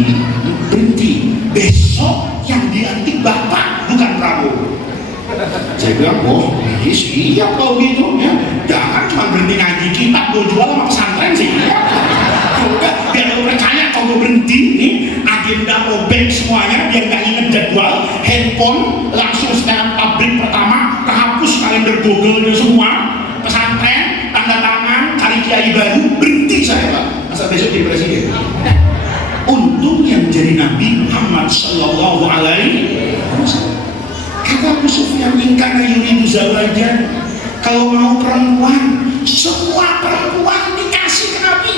berhenti. Besok yang dilantik Bapak, bukan Prabowo. Saya bilang, oh, siap kalau gitu ya. Jangan cuma berhenti ngaji kitab, gue jual sama pesantren sih. Udah, biar lo percaya kalau gue berhenti nih, agenda robek semuanya, biar gak inget jadwal, handphone, langsung sekarang pabrik pertama, kehapus kalender Google-nya semua, pesantren, tanda tangan, cari kiai baru, berhenti saya Pak. Masa besok jadi presiden. Untung yang jadi Nabi Muhammad Sallallahu Alaihi Wasallam. Kata Abu Sufyan, ingkana yuridu zawajan, kalau mau perempuan, semua perempuan dikasih ke Nabi.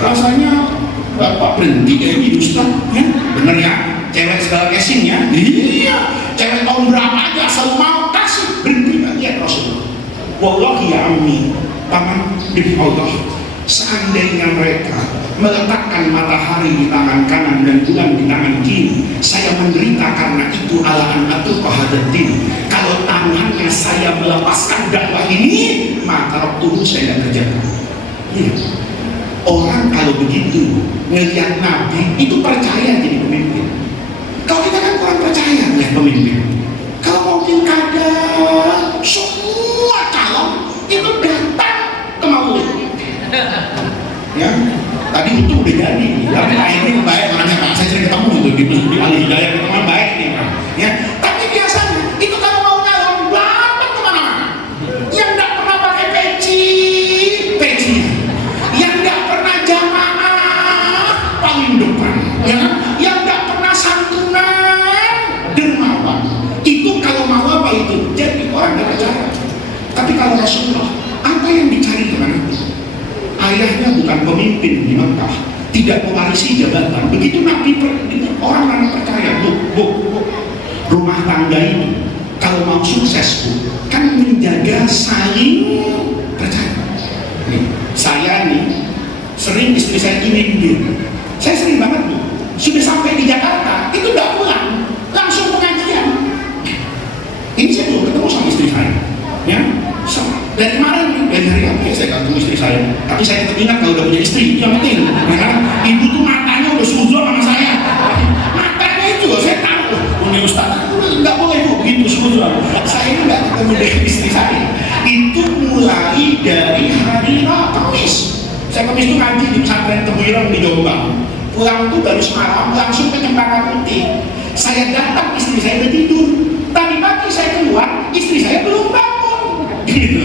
Rasanya Bapak berhenti kayak gitu Ustaz, ya? Bener ya? Cewek segala casing ya? Iya, cewek tahun berapa aja asal mau kasih, berhenti gak? Ya Rasulullah. Wallahi ya ammi, paman demi Allah, seandainya mereka meletakkan matahari di tangan kanan dan bulan di tangan kiri, saya menderita karena itu alaan atau kohadatin. Kalau tangannya saya melepaskan dakwah ini, maka tubuh saya tidak kerjakan. Iya. Orang kalau begitu ngelihat Nabi itu percaya jadi pemimpin. Kalau kita kan kurang percaya lihat pemimpin. Kalau mau pilkada, semua calon itu datang ke maulid. Ya, tadi itu udah jadi. Tapi Pak ini baik, makanya Pak saya sering ketemu itu di Al Hidayah ketemu baik nih Pak. Ya, tapi biasanya itu kalau mau nyalon datang kemana-mana. Yang nggak pernah pakai peci, yang nggak pernah jamaah paling depan, ya, yang nggak pernah santunan dermawan. Itu kalau mau apa itu? Jadi orang nggak percaya. Tapi kalau Rasulullah, apa yang dicari dengan itu? Ayahnya bukan pemimpin di Mekah, tidak mewarisi jabatan. Begitu Nabi orang percaya, bu, rumah tangga ini kalau mau sukses Bu, kan menjaga saling percaya. Nih, saya nih sering istri saya ini dia. Saya sering banget Bu, sudah sampai di Jakarta itu nggak pulang, langsung pengajian. Ini saya belum ketemu sama istri saya, ya. Dari kemarin, dari hari apa ya saya ketemu istri saya. Tapi saya tetap ingat kalau udah punya istri, itu yang penting. Karena ibu tuh matanya udah suzon sama saya. Matanya itu saya tahu. Ini Ustaz, nggak boleh Bu begitu suzon. Saya ini nggak ketemu dengan istri saya. Itu mulai dari hari Kamis. Saya Kamis itu ngaji di pesantren Tebuireng di Jombang. Pulang tuh baru semalam langsung ke Cempaka Putih. Saya datang, istri saya udah tidur. Tadi pagi saya keluar, istri saya belum bangun. Gitu.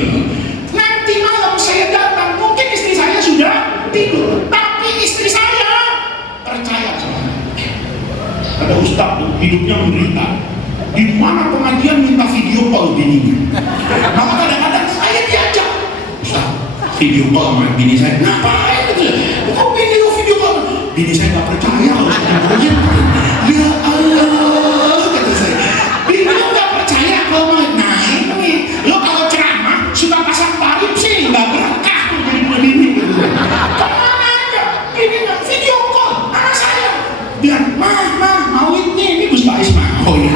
Nanti malam saya datang, mungkin istri saya sudah tidur, tapi istri saya percaya sama saya. Ada ustaz tuh, hidupnya menderita. Di mana pengajian minta video call bininya. Maka kadang-kadang saya diajak, Ustaz, video call sama bini saya. Ngapain itu? Kok video call? Bini saya nggak percaya harus pengajian. Ya Allah, kata saya. Bini nggak percaya kalau nah ini lo kalau ceramah suka pasang tarif sih nggak berkah tuh jadi punya bini. Kemana aja? Bini video call sama saya. Bilang, mah mau ini Gus Bais mah. Oh iya.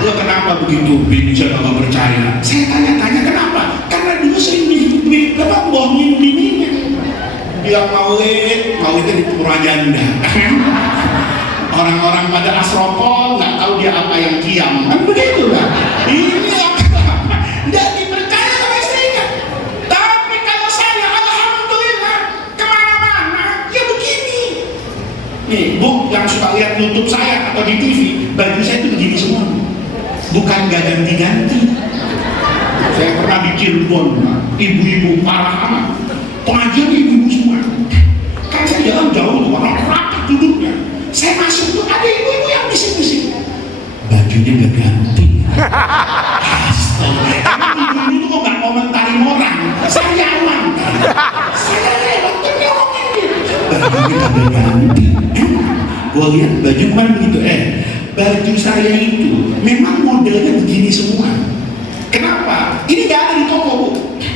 Lo kenapa begitu? Bini saya nggak percaya. Saya tanya-tanya kenapa? Karena dulu sering bohongin bininya. Bilang maulidnya di Purwajanda. Orang-orang pada asropol nggak tahu dia apa yang kiam, kan begitu kan? Ini apa? Nggak dipercaya sama istrinya. Tapi kalau saya, alhamdulillah, kemana-mana ya begini. Nih Bu, yang suka lihat YouTube saya atau di TV, baju saya itu begini semua. Bukan nggak ganti-ganti. Saya pernah di Cirebon, ibu-ibu parah amat. Pengajian ibu-ibu semua. Kan saya jalan jauh tuh, orang rapat duduknya. Saya masuk tuh ada ibu-ibu yang bisik-bisik. Bajunya gak ganti. Astaga. Ibu-ibu tuh kok gak komentarin orang. Saya aman. Saya lewat tuh nyolongin dia. Bajunya gak ganti. Gua lihat baju kan begitu. baju saya itu memang modelnya begini semua. Kenapa? Ini gak ada di toko, Bu.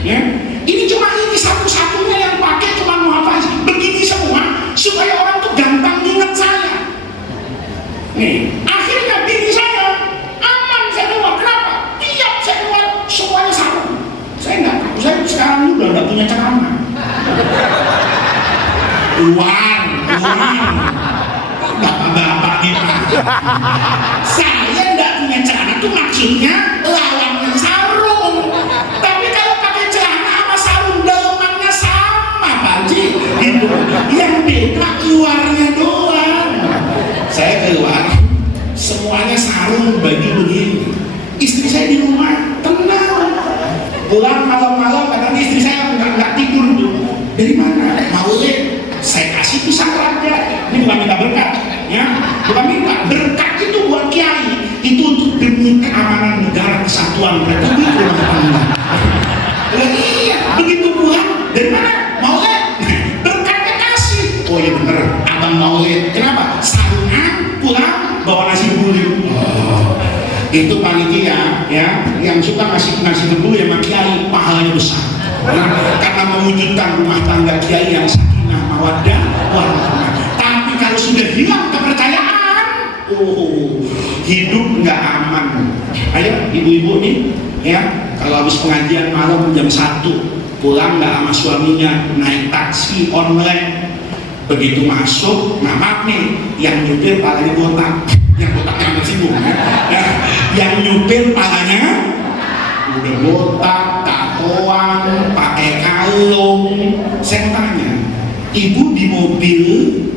Ya. Ini cuma ini satu-satunya yang pakai cuma mau apa sih? Begini semua supaya orang tuh gampang ingat saya. Nih, akhirnya diri saya aman saya keluar. Kenapa? Tiap saya keluar semuanya sarung. Saya nggak tahu. Saya sekarang juga nggak punya celana. Keluar. Bapak-bapak nih Pak. Saya nggak punya celana tuh maksudnya lawannya sarung. Tapi kalau pakai celana sama sarung dalamannya sama Pak Ji. Gitu. Yang beda keluarnya doang. Saya keluar semuanya sarung baju begini. Istri saya di rumah tenang. Pulang malam-malam kadang istri saya nggak tidur tuh. Dari mana? Maulid. Saya kasih pisang raja. Ini bukan minta berkat, ya. Bukan minta berkat itu buat kiai. Itu untuk demi keamanan negara, kesatuan Republik Rumah Tangga. Iya, begitu pulang. Dari mana? Maulid. Berkatnya kasih. Oh iya bener, abang Maulid. Kenapa? Sarungan pulang bawa nasi buli. Oh, itu panitia, ya, yang suka ngasih nasi buli sama kiai pahalanya besar. Karena mewujudkan rumah tangga kiai yang sakinah mawaddah warahmah. Tapi kalau sudah hilang kepercayaan, hidup nggak aman. Ayo ibu-ibu nih, ya, kalau habis pengajian malam jam 1 pulang nggak sama suaminya, naik taksi online. Begitu masuk, nah maaf nih, yang nyupir palanya botak, yang botaknya tersinggung, ya. Yang nyupir palanya udah botak, tatoan, pakai kalung. Saya tanya, ibu di mobil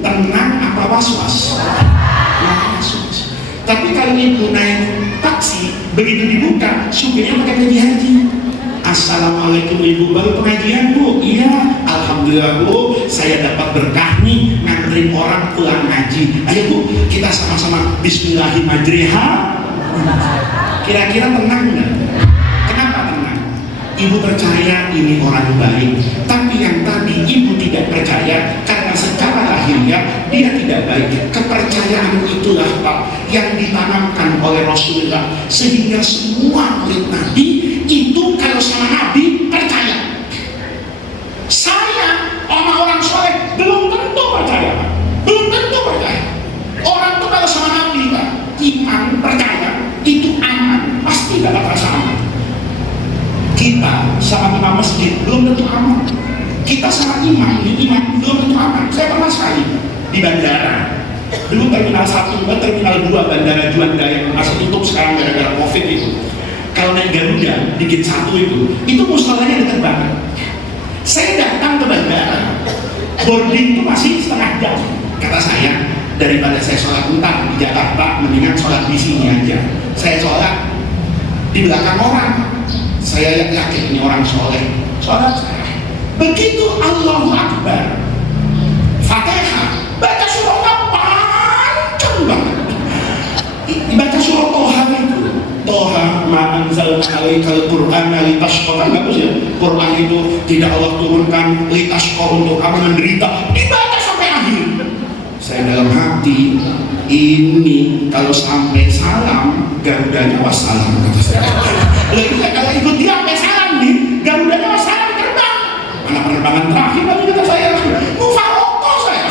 tenang apa was-was? Was-was. Tapi kalau ibu naik taksi, begitu dibuka, supirnya pakai baju haji. Assalamualaikum ibu, baru pengajian Bu? Iya, alhamdulillah Bu, saya dapat berkah nih nganterin orang pulang ngaji. Ayo Bu, kita sama-sama bismillahirrahmanirrahim. Kira-kira tenang nggak? Kenapa tenang? Ibu percaya ini orang baik, tapi yang tadi ibu tidak percaya karena secara lahiriah dia tidak baik. Kepercayaan itulah Pak yang ditanamkan oleh Rasulullah sehingga semua murid Nabi itu kalau sama Nabi percaya. Saya orang soleh belum tentu percaya, Pak. Belum tentu percaya. Orang tuh kalau sama Nabi Pak, iman percaya itu aman, pasti dapat rasa aman. Kita sama imam masjid belum tentu aman. Kita sama imam belum tentu aman. Saya pernah sekali di bandara. Dulu terminal 1, terminal 2 bandara Juanda yang masih tutup sekarang gara-gara COVID itu. Kalau naik Garuda di gate 1 itu mustalahnya dekat banget. Saya datang ke bandara, boarding itu masih setengah jam. Kata saya, daripada saya sholat entar di Jakarta, mendingan sholat di sini aja. Saya sholat di belakang orang. Saya yakin ini orang soleh. Sholat saya. Begitu Allahu Akbar, Fatihah, baca surah panjang banget. Baca surah Toha itu. Toha ma anzalna alaikal qur'ana litashqa, kan bagus ya. Quran itu tidak Allah turunkan litashqa untuk kamu menderita. Dibaca sampai akhir. Saya dalam hati, ini kalau sampai salam Garudanya wassalam, kata saya. Lalu kalau ikut dia sampai salam nih, Garudanya wassalam terbang. Mana penerbangan terakhir lagi kata saya. Mufarokoh saya.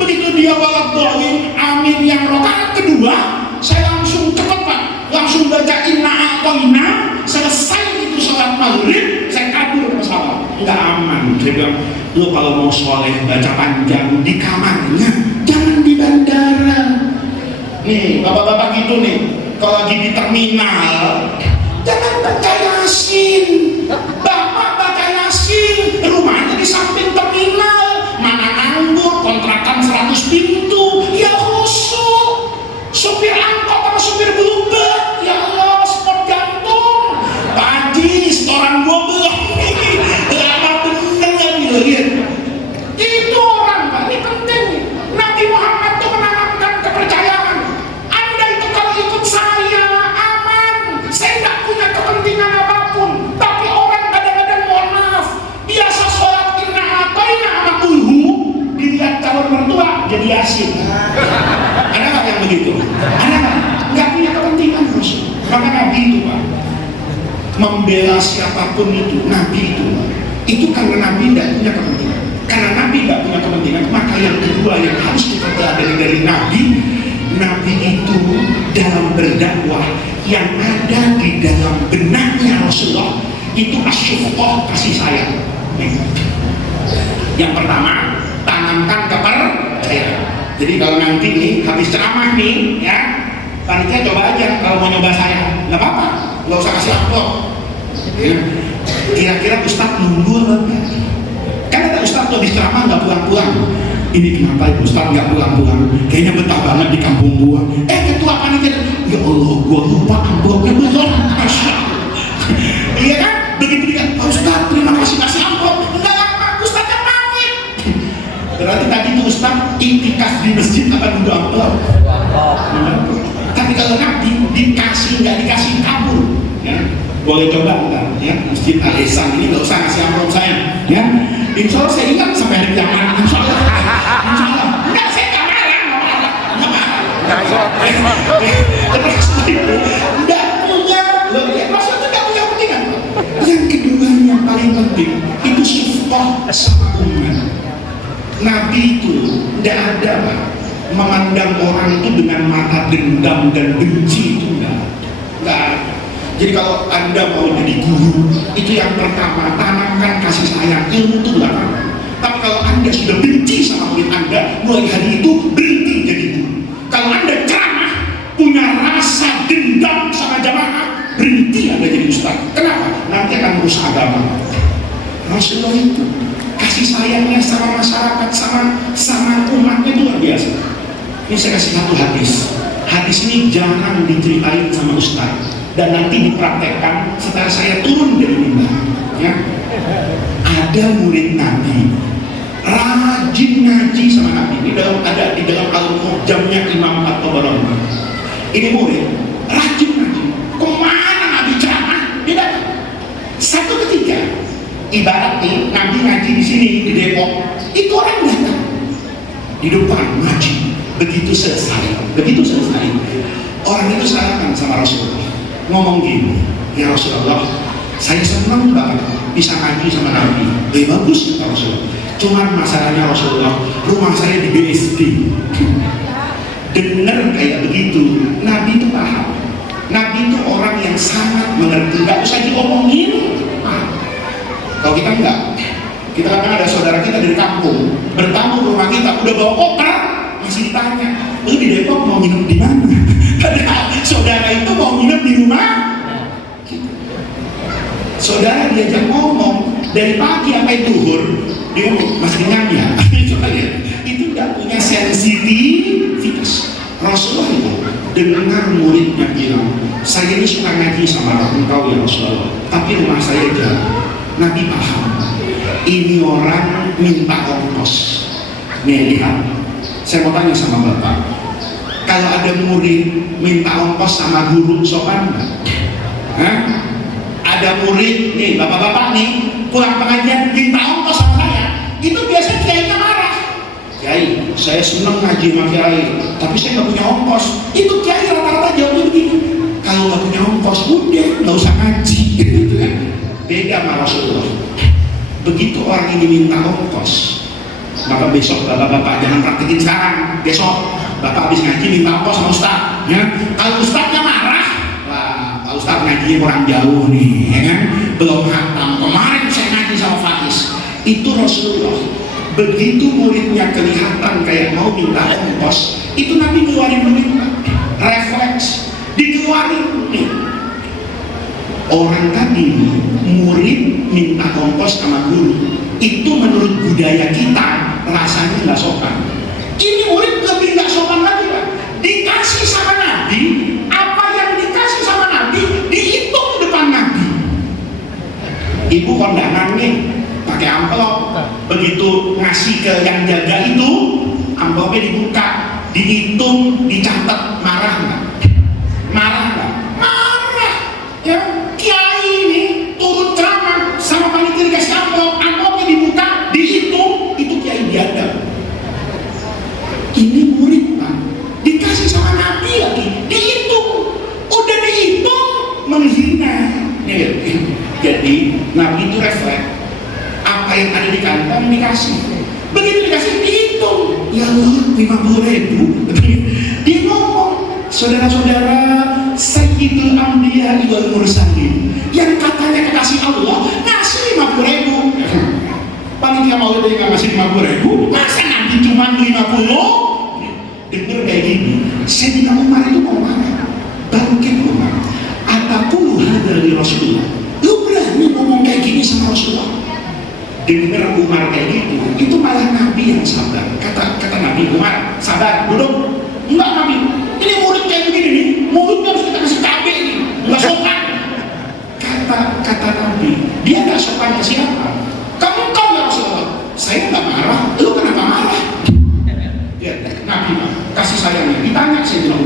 Begitu dia walad do'in amin yang rokaat kedua, saya langsung cepet Pak. Langsung baca inna a'toina, selesai itu sholat maghrib, saya kabur ke pesawat. Nggak aman. Saya bilang, lu kalau mau soleh baca panjang di kamarnya, jangan di bandara. Nih, bapak-bapak gitu nih, kalau lagi di terminal, jangan baca Yasin. Bapak baca Yasin, rumahnya di samping terminal, mana nganggur, kontrakan 100 pintu, ya khusyuk. Supir angkot sama supir bluebird, ya Allah, sport jantung. Pak Haji, setoran gua belum nih, lama bener lagi, lihat. Itu orang Pak, ini penting. Nabi Muhammad tuh menanamkan kepercayaan. Anda itu kalau ikut saya aman, saya nggak punya kepentingan apapun. Tapi orang kadang-kadang mohon maaf, biasa sholat inna a'toina sama kulhu, dilihat calon mertua jadi Yasin. Ada nggak yang begitu? Ada nggak? Maka Nabi itu Pak, membela siapapun itu, Nabi itu karena Nabi tidak punya kepentingan. Karena Nabi tidak punya kepentingan, maka yang kedua yang harus kita pelajari dari Nabi itu dalam berdakwah yang ada di dalam benaknya Rasulullah itu asyufqah, kasih sayang. Yang pertama, tanamkan kepercayaan. Jadi kalau nanti nih habis ceramah nih ya, panitia coba aja kalau mau nyoba saya, nggak apa-apa, nggak usah kasih amplop. Ya. Kira-kira Ustadz nunggu apa enggak? Kan ada Ustadz tuh habis ceramah nggak pulang-pulang. Ini kenapa Ibu Ustadz nggak pulang-pulang? Kayaknya betah banget di kampung gua. Ketua panitia, ya Allah, gua lupa amplopnya belum. Iya kan? Begitu dia, Pak Ustadz terima kasih kasih amplop. Enggak apa, Ustadz yang pamit. Berarti tadi tuh Ustadz iktikaf di masjid akan nunggu amplop. Tapi kalau Nabi dikasih nggak dikasih kabur, ya boleh coba enggak? Ya masjid Al Ihsan ini nggak usah ngasih amplop saya, ya. Insya Allah saya ingat sampai hari kiamat. Insya Allah. Enggak, saya nggak marah, nggak marah. Nggak punya, maksudnya nggak punya kepentingan. Yang kedua yang paling penting itu syufqah sama umat. Nabi itu tidak ada Pak, memandang orang itu dengan mata dendam dan benci, itu enggak ada. Jadi kalau Anda mau jadi guru, itu yang pertama, tanamkan kasih sayang, ilmu itu belakangan. Tapi kalau Anda sudah benci sama murid Anda, mulai hari itu berhenti jadi guru. Kalau Anda ceramah, punya rasa dendam sama jamaah, berhenti Anda jadi ustaz. Kenapa? Nanti akan merusak agama. Rasulullah itu kasih sayangnya sama masyarakat, sama umatnya itu luar biasa. Ini saya kasih satu hadis. Hadis ini jangan diceritain sama ustaz dan nanti dipraktekkan setelah saya turun dari mimbar. Ya, ada murid Nabi rajin ngaji sama Nabi. Ini ada di dalam Al-Mu'jamnya Imam At-Tabarani. Ini murid rajin ngaji. Kemana Nabi ceramah? Dia datang. Satu ketika, ibarat nih Nabi ngaji di sini di Depok, itu orang datang di depan ngaji. Begitu selesai, orang itu salaman sama Rasulullah, ngomong gini, ya Rasulullah, saya senang banget bisa ngaji sama Nabi, bagus ya Rasulullah. Cuman masalahnya Rasulullah, rumah saya di BSD. Dengar kayak begitu, Nabi itu paham. Nabi itu orang yang sangat mengerti, nggak usah diomongin. Kalau kita enggak, kita kan ada saudara kita dari kampung, bertamu ke rumah kita, udah bawa koper, masih ditanya, lu di Depok mau nginep di mana? Padahal saudara itu mau nginep di rumah. Saudara diajak ngomong dari pagi sampai duhur, dia ngomong masih kenyang ya. Coba lihat, itu nggak punya sensitivitas. Rasulullah itu dengar muridnya bilang, saya ini suka ngaji sama engkau ya Rasulullah, tapi rumah saya jauh. Nabi paham, ini orang minta ongkos. Nih lihat, saya mau tanya sama Bapak, kalau ada murid minta ongkos sama guru sopan nggak? Ada murid nih, bapak-bapak nih pulang pengajian minta ongkos sama saya, itu biasa kiainya marah. Kiai, saya senang ngaji sama kiai, tapi saya nggak punya ongkos. Itu kiai rata-rata jawabnya begini, kalau nggak punya ongkos udah nggak usah ngaji. Gitu kan? Beda sama Rasulullah. Begitu orang ini minta ongkos, maka besok bapak-bapak jangan praktekin sekarang. Besok bapak habis ngaji minta ongkos sama ustaz, ya. Kalau ustaznya marah, wah Pak Ustaz ngajinya kurang jauh nih, ya kan? Belum hatam. Kemarin saya ngaji sama Faiz. Itu Rasulullah. Begitu muridnya kelihatan kayak mau minta ongkos, itu Nabi keluarin duit, refleks, dikeluarin nih. Orang tadi murid minta ongkos sama guru, itu menurut budaya kita rasanya nggak sopan. Ini murid lebih nggak sopan lagi Pak. Dikasih sama Nabi, apa yang dikasih sama Nabi dihitung depan Nabi. Ibu kondangan nih pakai amplop, begitu ngasih ke yang jaga itu, amplopnya dibuka, dihitung, dicatat, marah nggak? Marah nggak? Marah. Ya. Kiai ini turun ceramah sama panitia dikasih amplop, amplopnya dibuka, dihitung, itu kiai biadab. Ini murid Pak, dikasih sama Nabi lagi, dihitung, udah dihitung, Jadi Nabi itu refleks, apa yang ada di kantong dikasih. Begitu dikasih dihitung, ya Allah 50.000. Dia ngomong, saudara-saudara, Sayyidul Anbiya wal Mursalin yang katanya kekasih Allah ngasih 50.000. Panitia mau dia nggak ngasih 50.000, masa Nabi cuma 50? Dengar kayak gini, Sayyidina Umar itu mau marah, bangkit Umar. Ataqulu hadza li Rasulullah? Lu berani ngomong kayak gini sama Rasulullah? Dengar Umar kayak gitu, itu malah Nabi yang sabar. Kata Nabi, Umar sabar, duduk. Enggak Nabi, ini murid kayak begini nih, mulutnya harus kita kasih cabai nih, nggak sopan. Kata Nabi, dia nggak sopan ke siapa? Kamu ya Rasulullah, saya nggak marah, lu kenapa marah? Ya, Nabi mah kasih sayangnya. Ditanya Sayyidina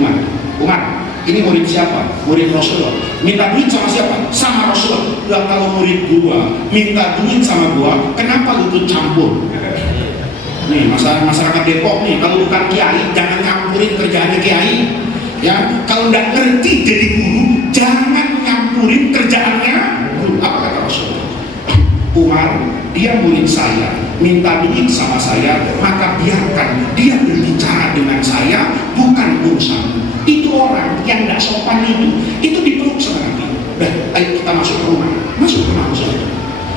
Umar, ini murid siapa? Murid Rasulullah. Minta duit sama siapa? Sama Rasulullah. Lah kalau murid gua minta duit sama gua, kenapa lu ikut campur? Nih masyarakat Depok nih, kalau bukan kiai jangan nyampurin kerjaannya kiai. Ya, kalau nggak ngerti jadi guru, jangan nyampurin kerjaannya guru. Apa kata Rasulullah? Umar, dia murid saya, minta duit sama saya, maka biarkan dia berbicara dengan saya, bukan urusan. Itu orang yang tidak sopan itu dipeluk sama Nabi. Udah, ayo kita masuk ke rumah Rasulullah.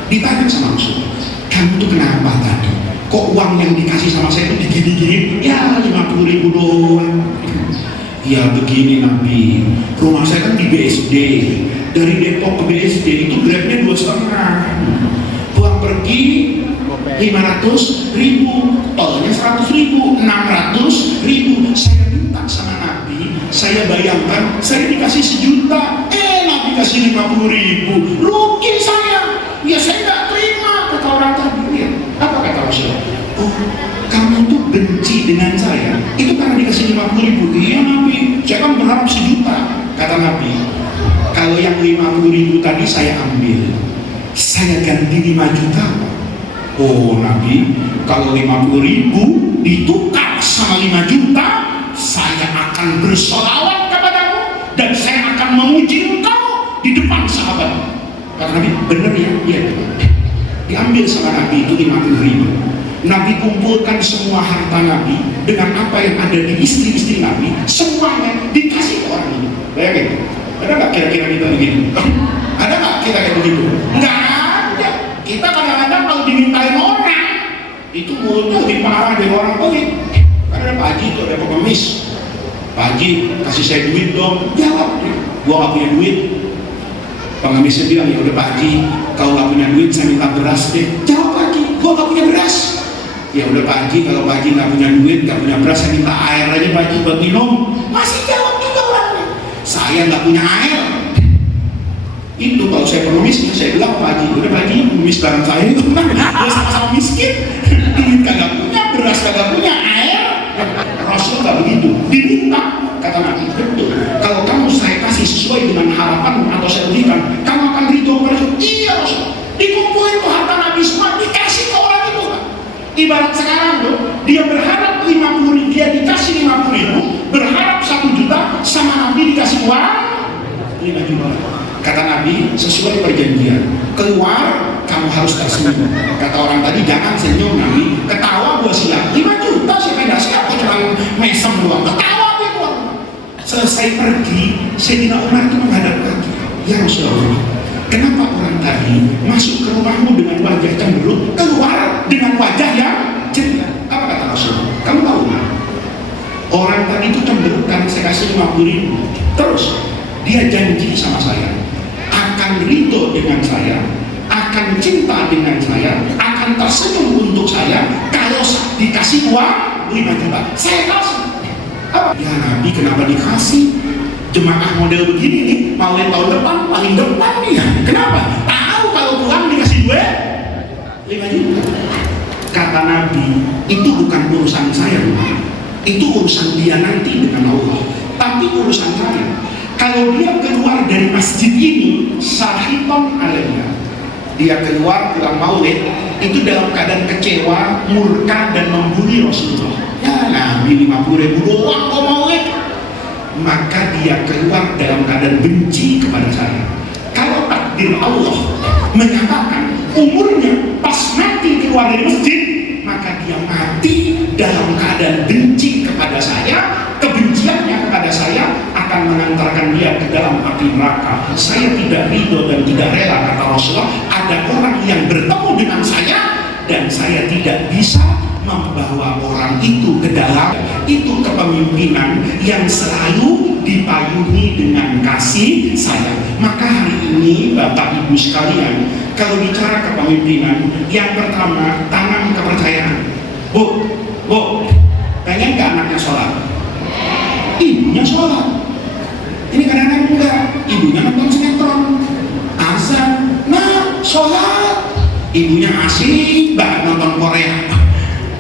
Ditanya sama Rasulullah, kamu tuh kenapa tadi? Kok uang yang dikasih sama saya itu digini-gini? Ya 50.000 doang. Ya begini Nabi, rumah saya kan di BSD, dari Depok ke BSD itu grabnya 2,5. Pulang pergi 500.000, tolnya 100.000, 600.000. Saya minta sama Nabi, saya bayangkan saya dikasih 1 juta, Nabi kasih 50.000, rugi saya. Ya saya nggak terima, kata orang tadi. Ya, apa kata Rasulullah? Oh, kamu tuh benci dengan saya itu karena dikasih 50.000. Iya Nabi, saya kan berharap 1 juta. Kata Nabi, kalau yang 50.000 tadi saya ambil, saya ganti 5 juta. Oh Nabi, kalau 50.000 ditukar sama 5 juta, saya akan bersolawat kepadamu dan saya akan memuji engkau di depan sahabat. Kata Nabi, bener ya? Iya. Diambil sama Nabi itu 50.000. Nabi kumpulkan semua harta Nabi dengan apa yang ada di istri-istri Nabi, semuanya dikasih ke orang ini. Bayangin, ada nggak kira-kira kita begitu? Ada nggak kita kayak begitu? Nggak ada. Kita kadang-kadang kalau dimintain orang itu mulutnya lebih parah dari orang pelit. Karena ada Pak Haji itu, ada pengemis. Pak Haji kasih saya duit dong. Jawab, gua nggak punya duit. Pengemisnya bilang, ya udah Pak Haji, kalau nggak punya duit saya minta beras deh. Jawab Pak Haji, gua nggak punya beras. Ya udah Pak Haji, kalau Pak Haji nggak punya duit, nggak punya beras, saya minta air aja Pak Haji buat minum. Masih jawab juga orangnya, saya nggak punya air. Itu kalau saya pengemisnya, saya bilang Pak Haji, udah Pak Haji, pengemis barang saya itu kan udah sama-sama miskin, duit kagak punya, beras kagak punya, air. Rasul nggak begitu, diminta. Kata Nabi, betul, kalau kamu saya kasih sesuai dengan harapan atau saya berikan, kamu akan ridho kepada Rasul. Iya Rasul, dikumpulin tuh harta Nabi semua, dikasih ke orang itu kan. Ibarat sekarang tuh, dia berharap 50.000, dia dikasih 50.000, berharap 1 juta, sama Nabi dikasih uang 5 juta. Kata Nabi, sesuai perjanjian, keluar kamu harus tersenyum. Kata orang tadi, jangan senyum Nabi, ketawa gua siap. 5 juta sih beda siap, cuma mesem doang, ketawa dia keluar. Selesai pergi, Sayyidina Umar itu menghadap lagi, ya Rasulullah, kenapa orang tadi masuk ke rumahmu dengan wajah cemberut, keluar dengan wajah yang ceria? Apa kata Rasulullah? Kamu tahu nggak? Orang tadi itu cemberut karena saya kasih 50.000. Terus dia janji sama saya, akan ridho dengan saya, akan cinta dengan saya, akan tersenyum untuk saya kalau dikasih uang 5 juta. Saya kasih. Apa? Ya Nabi, kenapa dikasih? Jemaah model begini nih, mau tahun depan, paling depan nih ya. Kenapa? Tahu kalau pulang dikasih duit 5 juta. Kata Nabi, itu bukan urusan saya, itu urusan dia nanti dengan Allah. Tapi urusan saya, kalau dia keluar dari masjid ini, syahiton alainya, dia keluar pulang maulid, itu dalam keadaan kecewa, murka dan membuli Rasulullah. Ya Nabi 50.000 doang kok maulid. Maka dia keluar dalam keadaan benci kepada saya. Kalau tak takdir Allah menyatakan umurnya pas nanti keluar dari masjid, maka dia mati dalam keadaan benci kepada saya. Kebenciannya kepada saya akan mengantarkan dia ke dalam api neraka. Saya tidak ridho dan tidak rela, kata Rasulullah, ada orang yang bertemu dengan saya dan saya tidak bisa membawa orang itu ke dalam. Itu kepemimpinan yang selalu dipayungi dengan kasih sayang. Maka hari ini Bapak Ibu sekalian, kalau bicara kepemimpinan, yang pertama tanam kepercayaan. Bu, pengen gak anaknya sholat? Ibunya sholat. Ini kadang-kadang enggak, ibunya nonton sinetron, azan, nah sholat. Ibunya asik banget nonton Korea.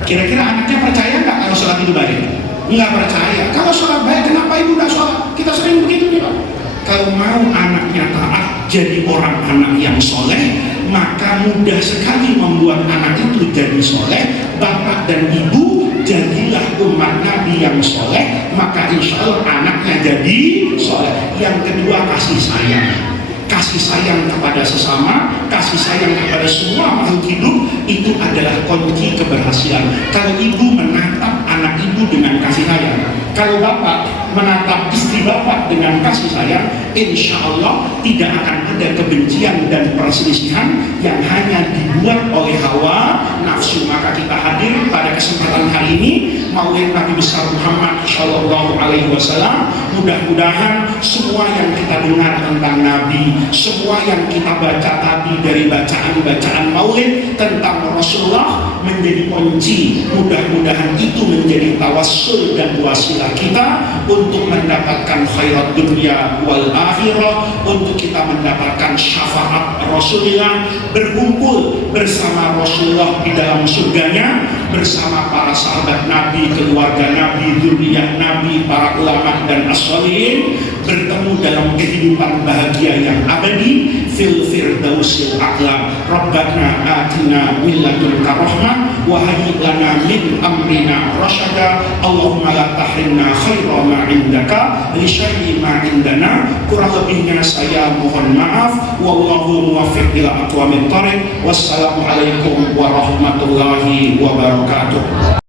Kira-kira anaknya percaya nggak kalau sholat itu baik? Nggak percaya. Kalau sholat baik, kenapa ibu nggak sholat? Kita sering begitu nih Pak. Kalau mau anaknya taat jadi orang anak yang soleh, maka mudah sekali membuat anak itu jadi soleh. Bapak dan ibu jadilah umat Nabi yang soleh, maka insya Allah anaknya jadi soleh. Yang kedua, kasih sayang. Kasih sayang kepada sesama, kasih sayang kepada semua makhluk hidup, itu adalah kunci keberhasilan. Kalau ibu menatap anak ibu dengan kasih sayang, kalau bapak menatap istri bapak dengan kasih sayang, insya Allah tidak akan ada kebencian dan perselisihan yang hanya dibuat oleh hawa nafsu. Maka kita hadir pada kesempatan hari ini Maulid Nabi besar Muhammad Shallallahu Alaihi Wasallam. Mudah-mudahan semua yang kita dengar tentang Nabi, semua yang kita baca tadi dari bacaan-bacaan Maulid tentang Rasulullah menjadi kunci. Mudah-mudahan itu menjadi tawassul dan wasilah kita untuk mendapatkan khairat dunia wal akhirah, untuk kita mendapatkan syafaat Rasulullah, berkumpul bersama Rasulullah di dalam surganya, bersama para sahabat Nabi, keluarga Nabi, zuriyah Nabi, para ulama dan as-sholihin, bertemu dalam kehidupan bahagia yang abadi fil firdausil a'la. Rabbana atina min ladunka rahmah wa hayyi lana min amrina rasyada. Allahumma la tahrimna khaira ma indaka li syai'i ma indana. Kurang lebihnya saya mohon maaf. Wallahu muwaffiq ila aqwamit thariq. Wassalamualaikum warahmatullahi wabarakatuh.